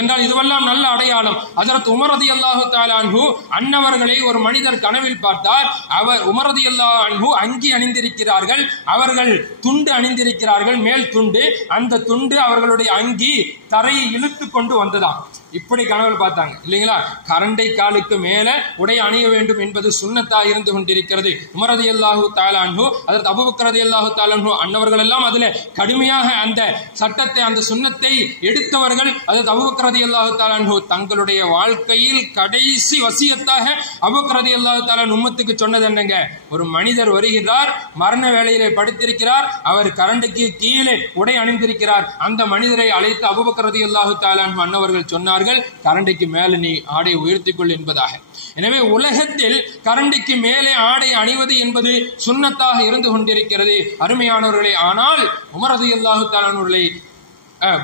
என்றால் இதுவெல்லாம் நல்ல அடையாளம். ஹஜ்ரத் உமர் ரலியல்லாஹு தஆலா அன்ஹு அன்னவர்களை ஒரு மனிதர் கனவில் பார்த்தார். அவர் உமர் ரலியல்லாஹு அன்ஹு அங்கி அணிந்திருக்கிறார்கள், அவர்கள் துண்டு அணிந்திருக்கிறார்கள், மேல் துண்டு. அந்த துண்டு அவர்களுடைய அங்கி தரையை இழுத்து கொண்டு வந்ததாம். இப்படி கனவில் பார்த்தாங்க இல்லைங்களா? கரண்டை காலுக்கு மேல உடை அணிய வேண்டும் என்பது சுன்னத்தாக இருந்து கொண்டிருக்கிறது. உமர் ரலியல்லாஹு தஆலா அன்ஹு, ஹஜ்ரத் அபூபக்கர் ரலியல்லாஹு தஆலா அன்ஹு அன்னவர்கள் எல்லாம் அதிலே கடுமையாக அந்த சட்டத்தை, அந்த சுன்னத்தை எடுத்தவர்கள். ஹஜ்ரத் அபூபக்கர் ரலியல்லாஹு தஆலா அன்ஹு தங்களுடைய வாழ்க்கையில் கடைசி வசியத்தாக அபூபக்கர் ரலியல்லாஹு தஆலா உம்மத்துக்கு சொன்னது என்னங்க? ஒரு மனிதர் வருகிறார், மரண வேளையிலே படுத்திருக்கிறார், அவர் கரண்டைக்கு கீழே உடை அணிந்திருக்கிறார். அந்த மனிதரை அழைத்து அபூபக்கர் ரலியல்லாஹு தஆலா அன்ஹு அன்னவர்கள் சொன்னார்கள், கரண்டைக்கு மேல நீ ஆடை உயர்த்திக்கொள் என்பதாக. எனவே உலகத்தில் கரண்டைக்கு மேலே ஆடை அணிவது என்பது சுன்னத்தாக இருந்து கொண்டிருக்கிறது அருமையானவர்களே. ஆனால் உமர் ரலியல்லாஹு தஆலா அன்ஹுவை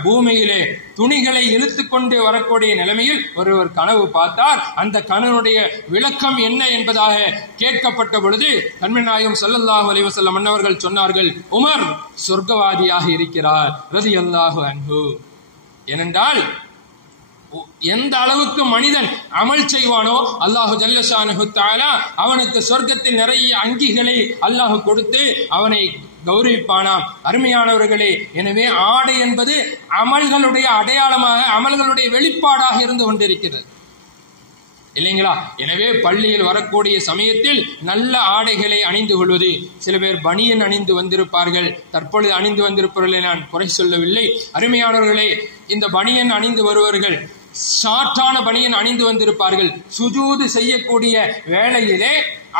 பூமியிலே துணிகளை இழுத்து கொண்டு வரக்கூடிய நிலைமையில் ஒருவர் கனவு பார்த்தார். அந்த கனவுடைய விளக்கம் என்ன என்பதாக கேட்கப்பட்ட பொழுது கண்மணி நாயகம் ஸல்லல்லாஹு அலைஹி வஸல்லம் அன்னவர்கள் சொன்னார்கள், உமர் சொர்க்கவாதியாக இருக்கிறார் ரலியல்லாஹு அன்ஹு. ஏனென்றால் எந்த அளவுக்கு மனிதன் அமல் செய்வானோ அல்லாஹு ஜல்ல ஷானஹு தஆலா அவனுக்கு சொர்க்கத்தில் நிறைய அங்கிகளை அல்லாஹ் கொடுத்து அவனை கௌரவிப்பானாம். அருமையானவர்களே, எனவே ஆடை என்பது அமல்களுடைய அடையாளமாக, அமல்களுடைய வெளிப்பாடாக இருந்து கொண்டிருக்கிறது இல்லைங்களா? எனவே பள்ளியில் வரக்கூடிய சமயத்தில் நல்ல ஆடைகளை அணிந்து கொள்வது. சில பேர் பனியன் அணிந்து வந்திருப்பார்கள், தற்பொழுது அணிந்து வந்திருப்பவர்களை நான் குறை சொல்லவில்லை. அருமையானவர்களே, இந்த பனியன் அணிந்து வருவர்கள் ஷார்ட்டான பனியன் அணிந்து வந்திருப்பார்கள். சுஜூது செய்யக்கூடிய வேளையிலே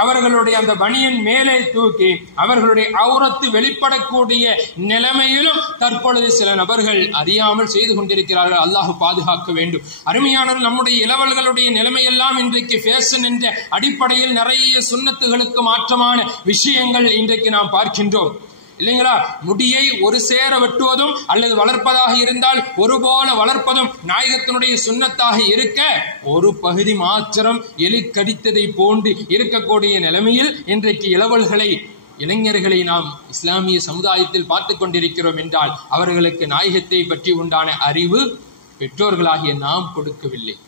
அவர்களுடைய அந்த பனியன் மேலே தூக்கி அவர்களுடைய ஔரத்து வெளிப்படக்கூடிய நிலைமையிலும் தற்பொழுது சில நபர்கள் அறியாமல் செய்து கொண்டிருக்கிறார்கள். அல்லாஹ் பாதுகாக்க வேண்டும். அருமையானவர்கள், நம்முடைய இளவல்களுடைய நிலைமையெல்லாம் இன்றைக்கு ஃபேஷன் என்ற அடிப்படையில் நிறைய சுன்னத்துகளுக்கு மாற்றமான விஷயங்கள் இன்றைக்கு நாம் பார்க்கின்றோம் இல்லைங்களா? முடியை ஒரு சேர வெட்டுவதும் அல்லது வளர்ப்பதாக இருந்தால் ஒருபோல வளர்ப்பதும் நாயகத்தினுடைய சுன்னத்தாக இருக்க, ஒரு பகுதி மாத்திரம் எலி கடித்ததை போன்று இருக்கக்கூடிய நிலைமையில் இன்றைக்கு இளைஞர்களை நாம் இஸ்லாமிய சமுதாயத்தில் பார்த்து கொண்டிருக்கிறோம் என்றால் அவர்களுக்கு நாயகத்தை பற்றி உண்டான அறிவு பெற்றோர்களாகிய நாம் கொடுக்கவில்லை.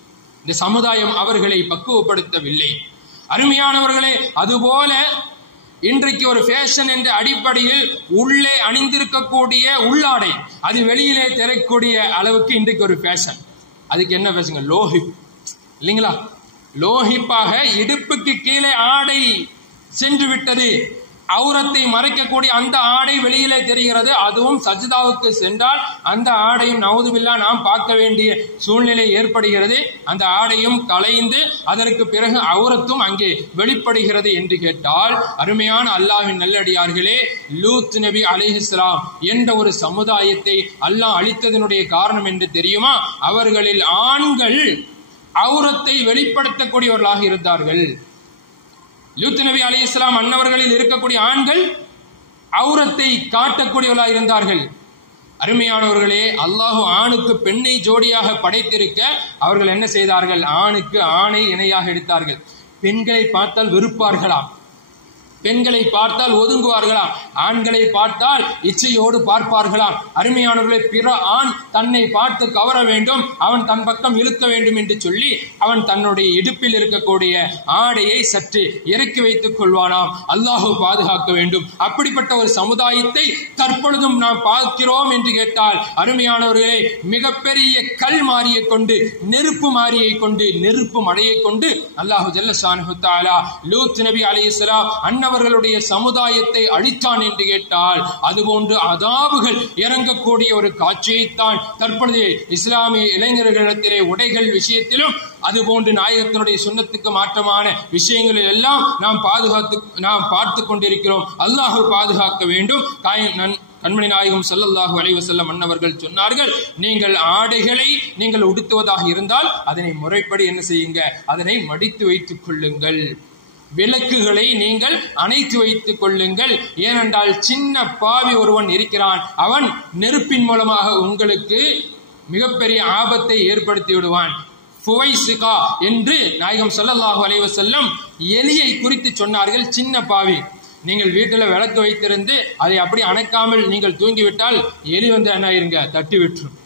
இந்த சமுதாயம் அவர்களை பக்குவப்படுத்தவில்லை. அருமையானவர்களே, அதுபோல இன்றைக்கு ஒரு ஃபேஷன் என்ற அடிப்படையில் உள்ளே அணிந்திருக்கக்கூடிய உள்ளாடை அது வெளியிலே தெரியக்கூடிய அளவுக்கு இன்றைக்கு ஒரு ஃபேஷன். அதுக்கு என்ன ஃபேஷன்? லோஹிப் இல்லைங்களா? லோஹிப்பாக இடுப்புக்கு கீழே ஆடை சென்று விட்டது, ஔரத்தை மறைக்கக்கூடிய அந்த ஆடை வெளியிலே தெரிகிறது. அதுவும் சஜ்தாவுக்கு சென்றால் அந்த ஆடையும் நவுதுபில்லா நாம் பார்க்க வேண்டிய சூழ்நிலை ஏற்படுகிறது. அந்த ஆடையும் களைந்து அதற்கு பிறகு ஔரத்தும் அங்கே வெளிப்படுகிறது என்று கேட்டால், அருமையான அல்லாஹ்வின் நல்லடியார்களே, லூத் நபி அலைஹிஸ்ஸலாம் என்ற ஒரு சமுதாயத்தை அல்லாஹ் அழித்ததனுடைய காரணம் என்று தெரியுமா? அவர்களில் ஆண்கள் ஔரத்தை வெளிப்படுத்தக்கூடியவர்களாக இருந்தார்கள். லூத் நபி அலைஹிஸ்ஸலாம் அன்னவர்களில் இருக்கக்கூடிய ஆண்கள் ஔரத்தை காட்டக்கூடியவர்களாக இருந்தார்கள். அருமையானவர்களே, அல்லாஹ் ஆணுக்கு பெண்ணை ஜோடியாக படைத்திருக்க அவர்கள் என்ன செய்தார்கள்? ஆணுக்கு ஆணை இணையாக எடுத்தார்கள். பெண்களை பார்த்தால் வெறுப்பார்களாம், பெண்களை பார்த்தால் ஒதுங்குவார்களாம், ஆண்களை பார்த்தால் இச்சையோடு பார்ப்பார்களாம். அருமையானவர்களே, பிற ஆண் தன்னை பார்த்து கவர வேண்டும், அவன் தன் பக்கம் இழுக்க வேண்டும் என்று சொல்லி அவன் தன்னுடைய இடுப்பில் இருக்கக்கூடிய ஆடையை சற்று இறக்கி வைத்துக் கொள்வானாம். அல்லாஹ் பாதுகாக்க வேண்டும். அப்படிப்பட்ட ஒரு சமுதாயத்தை தற்பொழுதும் நாம் பார்க்கிறோம் என்று கேட்டால், அருமையானவர்களே, மிகப்பெரிய கல் மாறியை கொண்டு, நெருப்பு மாறியை கொண்டு, நெருப்பு மழையை கொண்டு அல்லாஹ் ஜல்ல ஷானஹு தஆலா லூத் நபி அலைஹிஸ்ஸலாம் அவர்களுடைய சமுதாயத்தை அழித்தான் என்று கேட்டால், அதுபோன்று அதாபுகள் இறங்கக்கூடிய ஒரு காட்சியைத்தான் தற்பொழுது இஸ்லாமிய இளைஞர்களிடத்திலே உடைகள் விஷயத்திலும் அதுபோன்று நாயகத்தினுடைய சுன்னத்துக்கு மாற்றமான விஷயங்களில் எல்லாம் நாம் பார்த்து கொண்டிருக்கிறோம். அல்லாஹ் பாதுகாக்க வேண்டும். கண்மணி நாயகம் ஸல்லல்லாஹு அலைஹி வஸல்லம் அன்னவர்கள் சொன்னார்கள், நீங்கள் ஆடைகளை நீங்கள் உடுத்துவதாக இருந்தால் அதனை முறைப்படி என்ன செய்யுங்க? அதனை மடித்து வைத்துக் கொள்ளுங்கள். விளக்குகளை நீங்கள் அணைத்து வைத்துக் கொள்ளுங்கள். ஏனென்றால் சின்ன பாவி ஒருவன் இருக்கிறான், அவன் நெருப்பின் மூலமாக உங்களுக்கு மிகப்பெரிய ஆபத்தை ஏற்படுத்தி விடுவான். ஃபுவைசிகா என்று நாயகம் ஸல்லல்லாஹு அலைஹி வஸல்லம் எலியை குறித்து சொன்னார்கள். சின்ன பாவி, நீங்கள் வீட்டில் விளக்கு வைத்திருந்து அதை அப்படி அணைக்காமல் நீங்கள் தூங்கிவிட்டால் எலி வந்து என்ன ஆயிருங்க, தட்டி விட்டுரும்.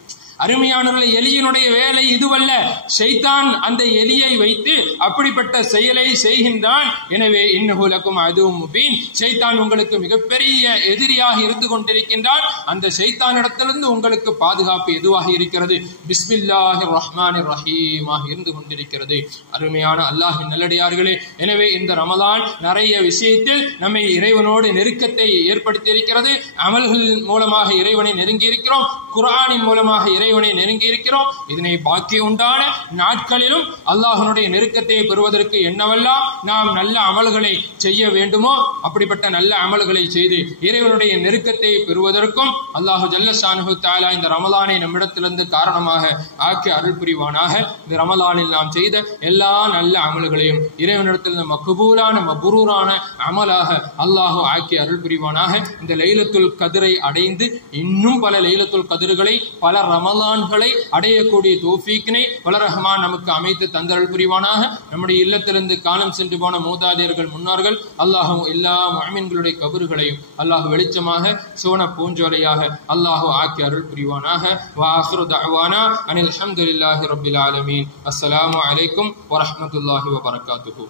அருமையானவர்களே, எலியினுடைய வேலை இதுவல்ல. ஷைத்தான் அந்த எலியை வைத்து அப்படிப்பட்ட செயலை செய்கின்றான். எனவே இன்னஹு லக்கும் அதுவும் முபீன், ஷைத்தான் உங்களுக்கு மிகப்பெரிய எதிரியாக இருந்து கொண்டிருக்கின்றான். அந்த ஷைத்தானிடத்திலிருந்து உங்களுக்கு பாதுகாப்பு எதுவாக இருக்கிறது? பிஸ்மில்லாஹிர் ரஹ்மானிர் ரஹீமாக இருந்து கொண்டிருக்கிறது. அருமையான அல்லாஹ்வின் நல்லடியார்களே, எனவே இந்த ரமலான் நிறைய விஷயத்தில் நம்மை இறைவனோடு நெருக்கத்தை ஏற்படுத்தி இருக்கிறது. அமல்கள் மூலமாக இறைவனை நெருங்கி இருக்கிறோம், குர்ஆனின் மூலமாக இறைவனை நெருங்கி இருக்கிறோம். இதனை பாக்கி உண்டான நாட்களிலும் அல்லாஹ்வுடைய நெருக்கத்தை பெறுவதற்கு என்னவெல்லாம் நாம் நல்ல அமல்களை செய்ய வேண்டுமோ அப்படிப்பட்ட நல்ல அமல்களை செய்து இறைவனுடைய நெருக்கத்தை பெறுவதற்கும் அல்லாஹு ஜல்ல ஷானுஹு தஆலா இந்த ரமலானை நம்மிடத்திலிருந்து காரணமாக ஆக்கி அருள் புரிவானாக. இந்த ரமலானில் நாம் செய்த எல்லா நல்ல அமல்களையும் இறைவனிடத்தில் மக்பூலான மப்ரூரான அமலாக அல்லாஹு ஆக்கி அருள் புரிவானாக. இந்த லைலத்துல் கத்ரை அடைந்து இன்னும் பல லைலத்துல் கத்ர்களை, பல ரமலான்களை அடையக்கூடிய தௌஃபீக்கினை வல்ல ரஹ்மான் நமக்கு அமைத்து தந்தருள் புரிவானாக. நம்முடைய இல்லத்திலிருந்து காலம் சென்று போன மூதாதையர்கள், முன்னோர்கள், அல்லாஹ் எல்லா முஃமின்களுடைய கபர்களையும் அல்லாஹ் வெளிச்சமாக சோன பூஞ்சோலையாக அல்லாஹ் ஆக்கி அருள் புரிவானாக. வ ஆகிரு தஅவானா அனில் ஹம்துலில்லாஹி ரப்பில் ஆலமீன். அஸ்ஸலாமு அலைக்கும் வ ரஹ்மத்துல்லாஹி வ பரகாத்துஹு.